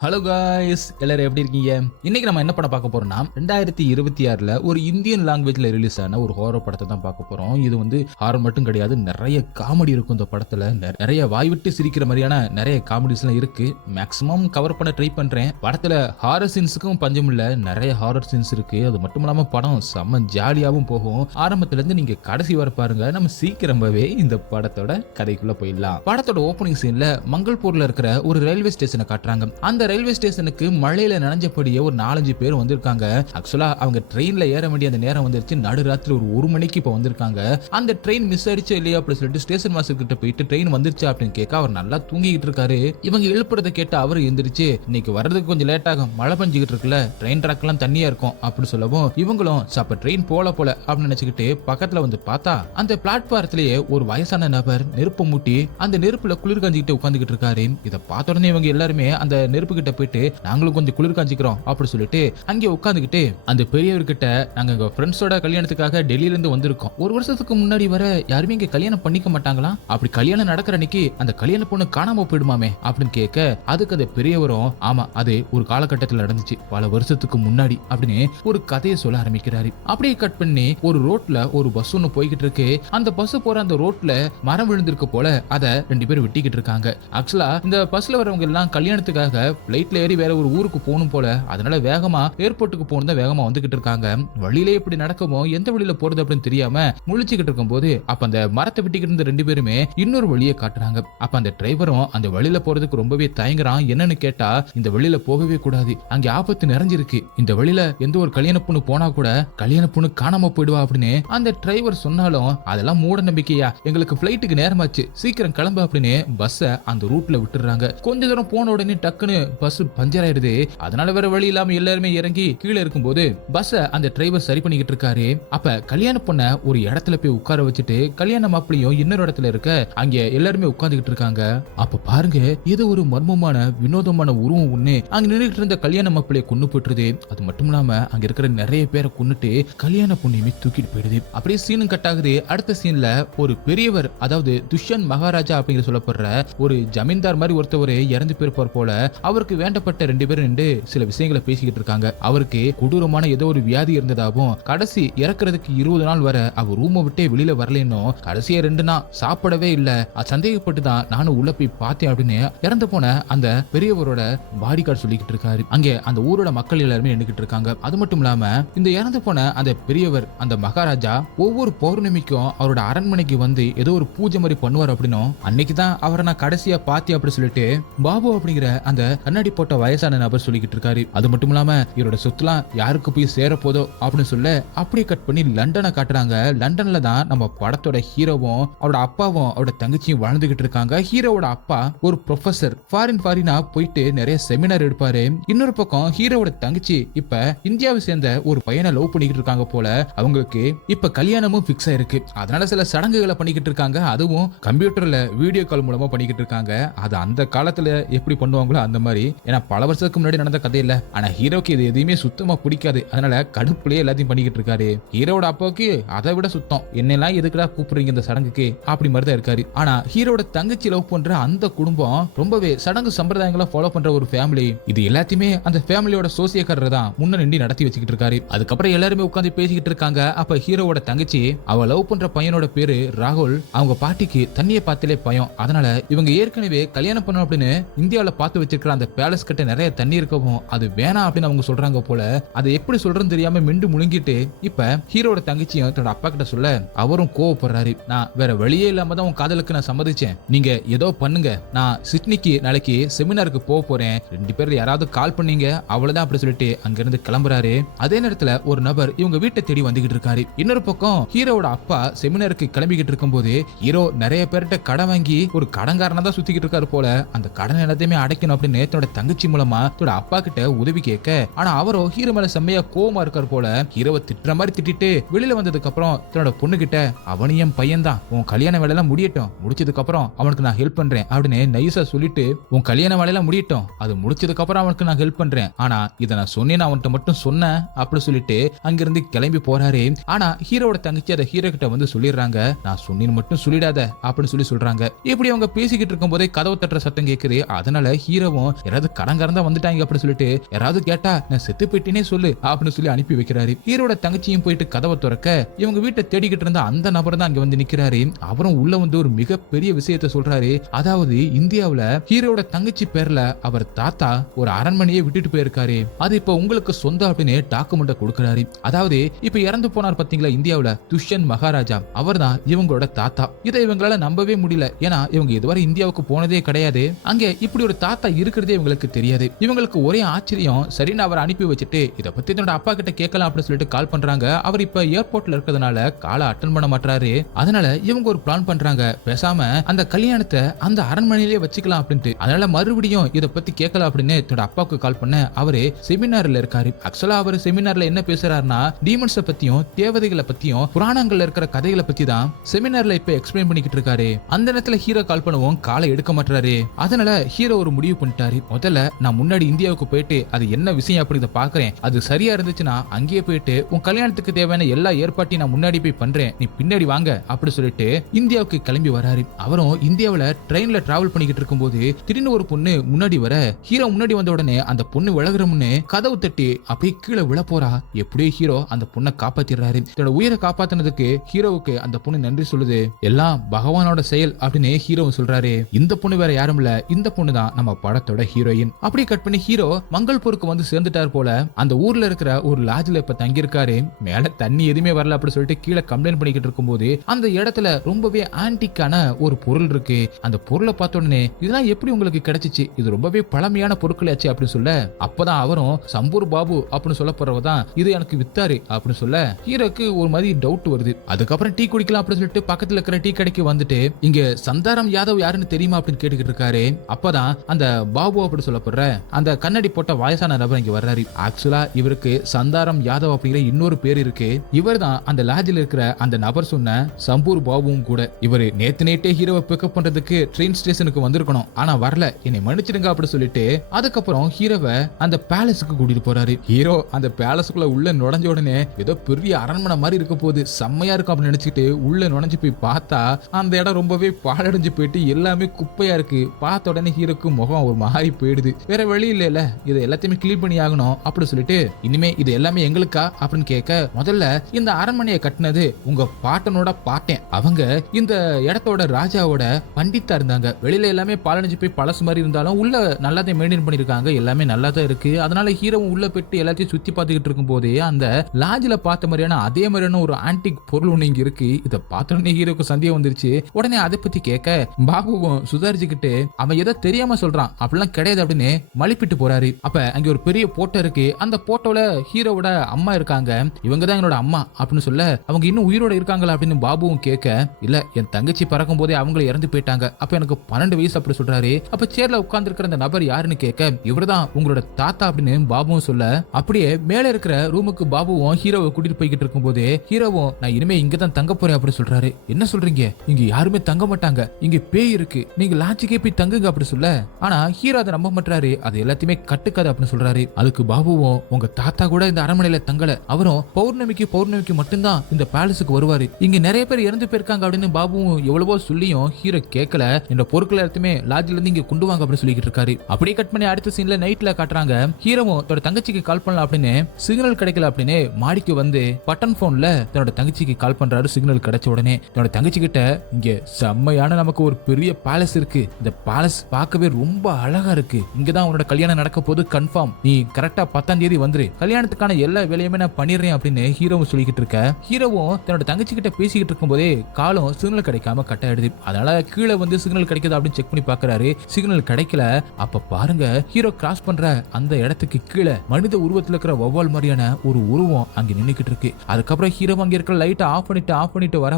Hello guys, எல்லாரும் எப்படி இருக்கீங்க? இன்னைக்கு நம்ம என்ன படம் பார்க்க போறோம்னா 2026ல ஒரு இந்தியன் லாங்குவேஜ்ல ரிலீஸ் ஆன ஒரு ஹாரர் படத்தை தான் பார்க்க போறோம். இது வந்து ஹாரர் மட்டும் கிடையாது, நிறைய காமெடி இருக்கும் இந்த படத்துல. நிறைய வாய் விட்டு சிரிக்கிற மாதிரியான நிறைய காமெடிஸ்லாம் இருக்கு. மேக்ஸிமம் கவர் பண்ண ட்ரை பண்றேன். படத்துல ஹாரர் சீன்ஸுக்கும் பஞ்சம் இல்ல, நிறைய ஹாரர் சீன்ஸ் இருக்கு. அது மட்டும் இல்லாம படம் செம்ம ஜாலியாவும் போகும். ஆரம்பத்துல இருந்து நீங்க கடைசி வர பாருங்க. நம்ம சீக்கிரமாவே இந்த படத்தோட கதைக்குள்ள போயிடலாம். படத்தோட ஓப்பனிங் சீன்ல மங்கள்பூர்ல இருக்கிற ஒரு ரயில்வே ஸ்டேஷனை காட்டுறாங்க. அந்த ரயில்வே ஸ்டேஷனுக்கு மழையில நனைஞ்சபடியே ஒரு 4-5 பேர் வந்திருக்காங்க. ஆக்சுவலா அவங்க ட்ரெயின்ல ஏற வேண்டிய அந்த நேரம் வந்துருச்சு. நடுராத்திரி ஒரு 1 மணிக்கு இப்ப வந்திருக்காங்க. அந்த ட்ரெயின் மிஸ் ஆயிடுச்சு இல்லையா அப்படின்னு சொல்லிட்டு ஸ்டேஷன் மாஸ்டர் கிட்ட போயிட்டு ட்ரெயின் வந்துருச்சா அப்படின்னு கேட்க அவர் நல்லா தூங்கிட்டு இருக்காரு. இவங்க எழுப்புறதை கேட்டு அவர் எந்திரிச்சு, இன்னைக்கு வர்றதுக்கு கொஞ்சம் லேட் ஆகும், மழை பெஞ்சுக்கிட்டு இருக்குல்ல, ட்ரெயின் ட்ராக் எல்லாம் தண்ணியா இருக்கும் அப்படின்னு சொல்லவும் இவங்களும் அப்ப ட்ரெயின் போல அப்படின்னு நினைச்சுக்கிட்டு பக்கத்துல வந்து பார்த்தா அந்த பிளாட்பாரத்திலேயே ஒரு வயசான நபர் நெருப்பு மூட்டி அந்த நெருப்புல குளிர் காஞ்சிக்கிட்டு உட்காந்துக்கிட்டு இருக்காரு. இதை பார்த்த உடனே இவங்க எல்லாருமே அந்த நெருப்பு கிட்ட போயிட்டு நாங்களும் கொஞ்சம் குளிர் காஞ்சிக்கிறோம் அப்படி சொல்லிட்டு அங்கே உட்காந்துக்கிட்டு அந்த பெரியவர்கிட்ட, நாங்க எங்க ஃப்ரெண்ட்ஸோட கல்யாணத்துக்காக டெல்லியில இருந்து வந்திருக்கோம். 1 வருஷத்துக்கு முன்னாடி வர யாருமே இங்க கல்யாணம் பண்ணிக்க மாட்டாங்களா? அப்படி கல்யாணம் நடக்கிற அன்னைக்கு அந்த கல்யாண பொண்ணு காணாம போயிடுமாமே அப்படின்னு கேட்க, அதுக்கு அந்த பெரியவரும் ஆமா அது ஒரு காலகட்டத்தில் நடந்துச்சு பல வருஷத்துக்கு முன்னாடி அப்படின்னு ஒரு கதையை சொல்ல ஆரம்பிக்கிறாரு. அப்படியே கட் பண்ணி ஒரு ரோட்ல ஒரு பஸ் ஒண்ணு போய்கிட்டு இருக்கு. அந்த பஸ் போற அந்த ரோட்ல மரம் விழுந்திருக்கு போல, அதை 2 பேர் வெட்டிக்கிட்டு இருக்காங்க. ஆக்சுவலா இந்த பஸ்ல வரவங்க எல்லாம் கல்யாணத்துக்காக பிளைட்ல ஏறி வேற ஒரு ஊருக்கு போகணும் போல, அதனால வேகமா ஏர்போர்ட்டுக்கு போகணும் தான் வேகமா வந்துகிட்டு இருக்காங்க. வழியிலே இப்படி நடக்கமோ எந்த வழியில போறது அப்படின்னு தெரியாம முழிச்சுக்கிட்டு இருக்கும் போது அப்ப அந்த மரத்தை வெட்டிக்கிட்டு இருந்த 2 பேருமே இன்னொரு வழியை காட்டுறாங்க. அப்ப அந்த டிரைவரும் அந்த வழியில போறதுக்கு ரொம்பவே தயங்குறான். என்னன்னு கேட்டா, இந்த வழியில போகவே கூடாது, அங்க ஆபத்து நிறைஞ்சிருக்கு, இந்த வழியில எந்த ஒரு கல்யாண பொண்ணு போனா கூட கல்யாண பொண்ணு காணாம போயிடுவா அப்படின்னு அந்த டிரைவர் சொன்னாலும், அதெல்லாம் மூட நம்பிக்கையா, எங்களுக்கு பிளைட்டுக்கு நேரமாச்சு, சீக்கிரம் கிளம்பு அப்படின்னு பஸ்ஸ அந்த ரூட்ல விட்டுறாங்க. கொஞ்ச தூரம் போன உடனே டக்குன்னு பஸ் பஞ்சர் ஆயிடுது. அதனால வேற வழி இல்லாம எல்லாருமே இறங்கி கீழே இருக்கும்போது பஸ்ஸ அந்த டிரைவர் சரி பண்ணிக்கிட்டு இருக்காரு. அப்ப கல்யாண பொண்ண ஒரு இடத்துல போய் உட்கார வச்சுட்டு கல்யாண மாப்பிளையும் இன்னொரு இடத்துல இருக்க அங்க எல்லாருமே உட்கார்ந்துகிட்டு இருக்காங்க. அப்ப பாருங்க, இது ஒரு மர்மமான வினோதமான உருவம் ஒண்ணு அங்க நின்றுட்டு இருந்த கல்யாண மாப்பிளைய கொண்டு போட்டுருது. அது மட்டும் இல்லாம அங்க இருக்கிற நிறைய பேரை கொன்னுட்டு கல்யாண பொண்ணையுமே தூக்கிட்டு போயிடுது. அப்படியே சீனும் கட் ஆகுது. அடுத்த சீன்ல ஒரு பெரியவர், அதாவது துஷ்யந்த் மகாராஜா அப்படிங்கிற சொல்லப்படுற ஒரு ஜமீன்தார் மாதிரி ஒருத்தவர் இறந்து போயிருப்பார் போல. அவருக்கு வேண்டப்பட்ட 2 பேரும் நின்று சில விஷயங்களை பேசிக்கிட்டு இருக்காங்க. அவருக்கு கொடூரமான ஏதோ ஒரு வியாதி இருந்ததாகவும், கடைசி இறக்குறதுக்கு 20 நாள் வர அவர் ரூமை விட்டே வெளியில வரலன்னும், கடைசியா 2 நாள் சாப்பிடவே இல்ல, சந்தேகப்பட்டு தான் நானும் உள்ள போய் பார்த்தேன் அப்படின்னு இறந்து போன அந்த பெரியவரோட பாடி கார்டு சொல்லிக்கிட்டு இருக்காரு. அங்கே அந்த ஊரோட மக்கள் எல்லாருமே நின்றுகிட்டு இருக்காங்க. அது மட்டும் இல்லாம இந்த இறந்து போன அந்த பெரியவர், அந்த மகாராஜா ஒவ்வொரு பௌர்ணமிக்கும் அவரோட அரண்மனைக்கு வந்து ஏதோ ஒரு பூஜை மாதிரி பண்ணுவார் அப்படின்னும், அன்னைக்கு தான் அவரை நான் கடைசியா பார்த்தேன் அப்படி சொல்லிட்டு பாபு அப்படிங்கிற அந்த கண்ணாடி போட்ட வயசான நபர் சொல்லிக்கிட்டு இருக்காரு. அது மட்டும் இல்லாம இவரோட சொத்துலாம் யாருக்கு போய் சேர போதோ அப்படின்னு சொல்ல அப்படியே கட் பண்ணி லண்டனை காட்டுறாங்க. லண்டன்ல தான் நம்ம படத்தோட ஹீரோவும் அவரோட அப்பாவும் அவரோட தங்கச்சியும் வாழ்ந்துகிட்டு இருக்காங்க. ஹீரோவோட அப்பா ஒரு ப்ரொஃபசர், ஃபாரினா போயிட்டு நிறைய செமினார் எடுப்பாரு. இன்னொரு பக்கம் ஹீரோவோட தங்கச்சி இப்ப இந்தியாவை சேர்ந்த ஒரு பையனை லவ் பண்ணிக்கிட்டு இருக்காங்க போல. அவங்களுக்கு இப்ப கல்யாணமும் பிக்ஸ் ஆயிருக்கு. அதனால சில சடங்குகளை பண்ணிக்கிட்டு இருக்காங்க. அதுவும் கம்ப்யூட்டர்ல வீடியோ கால் மூலமா பண்ணிக்கிட்டு இருக்காங்க. அது அந்த காலத்துல எப்படி பண்ணுவாங்களோ அந்த மாதிரி. ஏன்னா பல வருஷத்துக்கு முன்னாடி நடந்த கதை இல்ல. ஆனா ஹீரோக்கு இது எதுவுமே சுத்தமா பிடிக்காது. அதனால கடுப்புலயே எல்லாத்தையும் பண்ணிக்கிட்டு இருக்காரு. ஹீரோட அப்பாவுக்கு அதை விட சுத்தம், என்னெல்லாம் எதுக்குடா கூப்பிடுறீங்க இந்த சடங்குக்கு அப்படி மாதிரி தான் இருக்காரு. ஆனா ஹீரோட தங்கச்சி லவ் பண்ற அந்த குடும்பம் ரொம்பவே சடங்கு சம்பிரதாயங்களை ஃபாலோ பண்ற ஒரு ஃபேமிலி. இது எல்லாத்தையுமே அந்த ஃபேமிலியோட சோசியக்காரர் தான் முன்ன நின்று நடத்தி வச்சுக்கிட்டு இருக்காரு. அதுக்கப்புறம் எல்லாருமே உட்காந்து பேசிக்கிட்டு இருக்காங்க. அப்ப ஹீரோவோட தங்கச்சி, அவ லவ் பண்ற பையனோட பேரு ராகுல், அவங்க பாட்டிக்கு தண்ணியை பார்த்தாலே பயம். அதனால இவங்க ஏற்கனவே கல்யாணம் பண்ணணும் அப்படின்னு இந்தியாவில பார்த்து வச்சிருக்கிற அந்த பேலஸ் கிட்ட நிறைய தண்ணி இருக்கவும் அது வேணாம் அப்படின்னு அவங்க சொல்றாங்க போல. அதை எப்படி சொல்றதுன்னு தெரியாம மிண்டு முழுங்கிட்டு இப்ப ஹீரோட தங்கச்சியும் தன்னோட அப்பா கிட்ட சொல்ல அவரும் கோவப்படுறாரு. நான் வேற வழியே இல்லாம தான் உன் காதலுக்கு நான் சம்மதிச்சேன், நீங்க ஏதோ பண்ணுங்க, நான் சிட்னிக்கு நாளைக்கு செமினாருக்கு போக போறேன், 2 பேர் யாராவது கால் பண்ணீங்க அவ்வளவுதான் அப்படி சொல்லிட்டு அங்கிருந்து கிளம்புறாரு. அதே நேரத்துல ஒரு நபர் இவங்க வீட்டை தேடி வந்துகிட்டு இருக்காரு. இன்னொரு பக்கம் ஹீரோவோட அப்பா செமினாருக்கு கிளம்பிக்கிட்டு இருக்கும் போது ஹீரோ நிறைய பேர்கிட்ட கடன் வாங்கி ஒரு கடன்காரனா தான் சுத்திக்கிட்டு இருக்காரு போல. அந்த கடன் எல்லாத்தையுமே அடைக்கணும் அப்படின்னு தன்னோட தங்கச்சி மூலமா தன்னோட அப்பா கிட்ட உதவி கேட்க, ஆனா அவரோ ஹீரோ மேல செம்மையா கோவமா இருக்காரு போல. ஹீரோவை திட்டுற மாதிரி திட்டிட்டு வெளியில வந்ததுக்கு அப்புறம் தன்னோட பொண்ணு கிட்ட, அவனையும் பையன் தான், உன் கல்யாண வேலை எல்லாம் முடியட்டும், முடிச்சதுக்கு அப்புறம் அவனுக்கு நான் ஹெல்ப் பண்றேன் அப்படின்னு நைஸா சொல்லிட்டு, உன் கல்யாண வேலையெல்லாம் முடியட்டும், அது முடிச்சதுக்கு அப்புறம் அவனுக்கு நான் ஹெல்ப் பண்றேன், ஆனா இதை நான் சொன்னேன் அவன்கிட்ட மட்டும் சொன்னேன் அப்படி சொல்லிட்டு அங்கிருந்து கிளம்பி போறாரு. ஆனா ஹீரோட தங்கச்சி அதை ஹீரோ கிட்ட வந்து சொல்லிடுறாங்க, நான் சொன்னேன்னு மட்டும் சொல்லிடாத அப்படின்னு சொல்றாங்க. இப்படி அவங்க பேசிக்கிட்டு இருக்கும் போதே கதவு தட்டுற சத்தம் கேட்குது. அதனால ஹீரோவும் யாராவது கடங்காரந்தா வந்துட்டாங்க அப்படின்னு சொல்லிட்டு யாராவது கேட்டா நான் செத்து போயிட்டேனே சொல்லு அப்படின்னு சொல்லி அனுப்பி வைக்கிறாரு. ஹீரோட தங்கச்சியும் போயிட்டு கதவை திறக்க இவங்க வீட்டை தேடிக்கிட்டு இருந்த அந்த நபர் தான் அங்க வந்து நிக்கிறாரு. அவரும் உள்ள வந்து ஒரு மிகப்பெரிய விஷயத்த சொல்றாரு. அதாவது இந்தியாவுல ஹீரோட தங்கச்சி பேர்ல அவர் தாத்தா ஒரு அரண்மனையை விட்டுட்டு போயிருக்காரு. அது இப்ப உங்களுக்கு சொந்தம் அப்படின்னு டாக்குமெண்ட கொடுக்கிறாரு. அதாவது இப்ப இறந்து போனார் பாத்தீங்களா இந்தியாவுல துஷ்யந்த் மகாராஜா, அவர் தான் இவங்களோட தாத்தா. இதை இவங்களால நம்பவே முடியல. ஏன்னா இவங்க இதுவரை இந்தியாவுக்கு போனதே கிடையாது. அங்க இப்படி ஒரு தாத்தா இருக்கிறதே இவங்களுக்கு தெரியாது. இவங்களுக்கு ஒரே ஆச்சரியம். சரின்னு அவர் அனுப்பி வச்சுட்டு இதை பத்தி தன்னோட அப்பா கிட்ட கேட்கலாம் அப்படின்னு சொல்லிட்டு கால் பண்றாங்க. அவர் இப்ப ஏர்போர்ட்ல இருக்கிறதுனால காலை அட்டன் பண்ண மாட்டாரு. அதனால இவங்க ஒரு பிளான் பண்றாங்க, பேசாம அந்த கல்யாணத்தை அந்த அரண்மனையிலே வச்சுக்கலாம் அப்படின்ட்டு. அதனால மறுபடியும் இதை பத்தி கேட்கலாம் அப்படின்னு தன்னோட அப்பாவுக்கு கால் பண்ண அவரு செமினார்ல இருக்காரு. ஆக்சுவலா அவர் செமினார்ல என்ன பேசுறாருன்னா டீமன்ஸை பத்தியும் தேவதைகளை பத்தியும் புராணங்கள்ல இருக்கிற கதைகளை பத்தி தான் செமினார்ல இப்ப எக்ஸ்பிளைன் பண்ணிக்கிட்டு இருக்காரு. அந்த நேரத்துல ஹீரோ கால் பண்ணவும் காலை எடுக்க மாட்டாரு. அதனால ஹீரோ ஒரு முடிவு பண்ணிட்டாரு. முதல்ல நான் முன்னாடி இந்தியாவுக்கு போயிட்டு அது என்ன விஷயம் அப்படிங்கறத பாக்குறேன். அது சரியா இருந்துச்சுன்னா அங்கேயே போயிட்டு உன் கல்யாணத்துக்கு தேவையான எல்லா ஏற்பாட்டையும் நான் முன்னாடி போய் பண்றேன், நீ பின்னாடி வாங்க அப்படி சொல்லிட்டு இந்தியாவுக்கு கிளம்பி வராரு. அவரும் இந்தியாவுல ட்ரெயின்ல டிராவல் பண்ணிக்கிட்டு இருக்கும்போது திடீர்னு ஒரு பொண்ணு முன்னாடி வர ஹீரோ முன்னாடி வந்த உடனே அந்த பொண்ணு விலகுறமுன்னு கதவு தட்டி அப்படியே கீழே விழ போறா. எப்படியோ ஹீரோ அந்த பொண்ணை காப்பாத்திடுறாரு. தன்னோட உயிரை காப்பாத்தினதுக்கு ஹீரோவுக்கு அந்த பொண்ணு நன்றி சொல்லுது. எல்லாம் பகவானோட செயல் அப்படின்னு ஹீரோ சொல்றாரு. இந்த பொண்ணு வேற யாரும் இல்ல, இந்த பொண்ணு தான் நம்ம படத்தோட ஹீரோயின். அப்படியே கட் பண்ணி ஹீரோ மங்கள்பூருக்கு வந்து சேர்ந்துட்டார் போல. அந்த ஊர்ல இருக்கிற ஒரு லாட்ஜ்ல இப்ப தங்கி இருக்காரு. மேல தண்ணி எதுவுமே வரல அப்படி சொல்லிட்டு கீழே கம்ப்ளைண்ட் பண்ணிக்கிட்டு இருக்கும்போது அந்த இடத்துல ரொம்பவே ஆன்டிக்கான ஒரு பொருள் இருக்கு. அந்த பொருளை பார்த்த உடனே இதெல்லாம் எப்படி உங்களுக்கு கிடைச்சிச்சு, இது ரொம்பவே பழமையான பொருட்கள் ஆச்சு அப்படின்னு சொல்ல அப்பதான் அவரும் சம்பூர் பாபு அப்படின்னு சொல்ல போறவதான் இது எனக்கு வித்தாரு அப்படின்னு சொல்ல ஹீரோக்கு ஒரு மாதிரி டவுட் வருது. அதுக்கப்புறம் டீ குடிக்கலாம் அப்படின்னு சொல்லிட்டு பக்கத்துல இருக்கிற டீ கடைக்கு வந்துட்டு இங்க சந்தாரம் யாதவ் யாருன்னு தெரியுமா அப்படின்னு கேட்டுக்கிட்டு இருக்காரு. அப்பதான் அந்த பாபு அப்படி சொல்ல போற அந்த கண்ணாடி போட்ட வயசான நபர் இங்க வர்றாரு. ஆக்சுவலா இவருக்கு சந்தாரம் யாதவ் அப்படிங்கிற இன்னொரு பேர் இருக்கு. இவர் தான் அந்த லாட்ஜில் இருக்கிற அந்த நபர் சொன்ன சம்பூர் பாபுவும் கூட. இவரு நேத்தே ஹீரோவை பிக்கப் பண்றதுக்கு ட்ரெயின் ஸ்டேஷனுக்கு வந்திருக்கணும், ஆனா வரல, என்னை மன்னிச்சிடுங்க அப்படி சொல்லிட்டு அதுக்கப்புறம் ஹீரோவை அந்த பேலஸுக்கு கூட்டிட்டு போறாரு. ஹீரோ அந்த பேலஸுக்குள்ள உள்ள நுழைஞ்ச உடனே ஏதோ பெரிய அரண்மனை மாதிரி இருக்க போது செம்மையா இருக்கும் அப்படின்னு நினைச்சிட்டு உள்ள நுழைஞ்சு போய் பார்த்தா அந்த இடம் ரொம்பவே பாழடைஞ்சு போயிட்டு எல்லாமே குப்பையா இருக்கு. பார்த்த உடனே ஹீரோக்கு முகம் ஒரு மாதிரி போயிடுது. வேற வழி இல்ல, இது எல்லாத்தையுமே கிளீன் பண்ணி ஆகணும் அப்படி சொல்லிட்டு இனிமே இது எல்லாமே எங்களுக்கா அப்படின்னு கேட்க முதல்ல இந்த அரண்மனையை கட்டினது உங்க பாட்டனோட பாட்டேன், அவங்க இந்த இடத்தோட ராஜாவோட பண்டித்தா இருந்தாங்க. வெளியில எல்லாமே பாலடைஞ்சு போய் பழசு மாதிரி இருந்தாலும் உள்ள நல்லா தான் மெயின்டைன் பண்ணிருக்காங்க, எல்லாமே நல்லா தான் இருக்கு. அதனால ஹீரோவும் உள்ள போயிட்டு எல்லாத்தையும் சுத்தி பார்த்துக்கிட்டு இருக்கும் போதே அந்த லாட்ஜ்ல பார்த்த மாதிரியான அதே மாதிரியான ஒரு ஆன்டிக் பொருள் ஒண்ணு இங்க இருக்கு. இதை பார்த்த உடனே ஹீரோக்கு சந்தேகம் வந்துருச்சு. உடனே அதை பத்தி கேட்க பாபுவும் சுதாரிச்சுக்கிட்டு அவன் ஏதோ தெரியாம சொல்றான், அப்படிலாம் கிடையாது அப்படின்னு மலிப்பிட்டு போறாரு. அப்ப அங்க ஒரு பெரிய போட்டோ இருக்கு. அந்த போட்டோல ஹீரோவோட அம்மா இருக்காங்க. இவங்க தான் என்னோட அம்மா அப்படின்னு சொல்ல அவங்க இன்னும் உயிரோட இருக்காங்களா அப்படின்னு பாபுவும் கேட்க இல்ல என் தங்கச்சி பறக்கும் போதே அவங்கள இறந்து போயிட்டாங்க, அப்ப எனக்கு 12 வயசு அப்படி சொல்றாரு. அப்ப சேர்ல உட்கார்ந்து இருக்கிற அந்த நபர் யாருன்னு கேட்க இவர்தான் உங்களோட தாத்தா அப்படின்னு பாபுவும் சொல்ல அப்படியே மேல இருக்கிற ரூமுக்கு பாபுவும் ஹீரோவை கூட்டிட்டு போய்கிட்டு இருக்கும் போதே ஹீரோவும் நான் இனிமே இங்க தான் தங்க போறேன் அப்படி சொல்றாரு. என்ன சொல்றீங்க, இங்க யாருமே தங்க மாட்டாங்க, இங்க பேய் இருக்கு, நீங்க லாட்ஜுக்கே போய் தங்குங்க அப்படி சொல்ல ஆனா ஹீரோ அதை நம்ப மாட்டாரு. அது எல்லாத்தையுமே கட்டுக்காது அப்படின்னு சொல்றாரு. அதுக்கு பாபுவும் உங்க தாத்தா கூட இந்த அரண்மனையில தங்கல, அவரும் பௌர்ணமிக்கு மட்டும்தான் இந்த பேலஸுக்கு வருவாரு, இங்க நிறைய பேர் இறந்து போயிருக்காங்க அப்படின்னு பாபுவும் எவ்வளவோ சொல்லியும் ஹீரோ கேட்கல. இந்த பொருட்கள் எல்லாத்தையுமே லாட்ஜ்ல இருந்து இங்க கொண்டு வாங்க அப்படின்னு சொல்லிட்டு இருக்காரு. அப்படியே கட் பண்ணி அடுத்த சீன்ல நைட்ல காட்டுறாங்க. ஹீரோவும் தன்னோட தங்கச்சிக்கு கால் பண்ணலாம் அப்படின்னு சிக்னல் கிடைக்கல அப்படின்னு மாடிக்கு வந்து பட்டன் போன்ல தன்னோட தங்கச்சிக்கு கால் பண்றாரு. சிக்னல் கிடைச்ச உடனே தன்னோட தங்கச்சி கிட்ட இங்க செம்மையான நமக்கு ஒரு பெரிய பேலஸ் இருக்கு, இந்த பேலஸ் பார்க்கவே ரொம்ப அழகா இருக்கு, இங்கதான் உன்னோட கல்யாணம் நடக்க போது கன்ஃபார்ம், நீ கரெக்டா 10ஆம் தேதி வந்துரு, கல்யாணத்துக்கான எல்லா வேலையுமே நான் பண்ணிடுறேன் அப்படின்னு ஹீரோவும் சொல்லிக்கிட்டு இருக்க. ஹீரோவும் தன்னோட தங்கச்சி கிட்ட பேசிக்கிட்டு இருக்கும் போதே காலும் சிக்னல் கிடைக்காம கட் ஆயிடுது. அதனால கீழே வந்து சிக்னல் கிடைக்குது அப்படின்னு செக் பண்ணி பாக்குறாரு. சிக்னல் கிடைக்கல. அப்ப பாருங்க ஹீரோ கிராஸ் பண்ற அந்த இடத்துக்கு கீழே மனித உருவத்துல இருக்கிற வௌவால் மாதிரியான ஒரு உருவம் அங்க நின்னுக்கிட்டு இருக்கு. அதுக்கப்புறம் ஹீரோ அங்க இருக்கிற லைட்டை ஆஃப் பண்ணிட்டு வர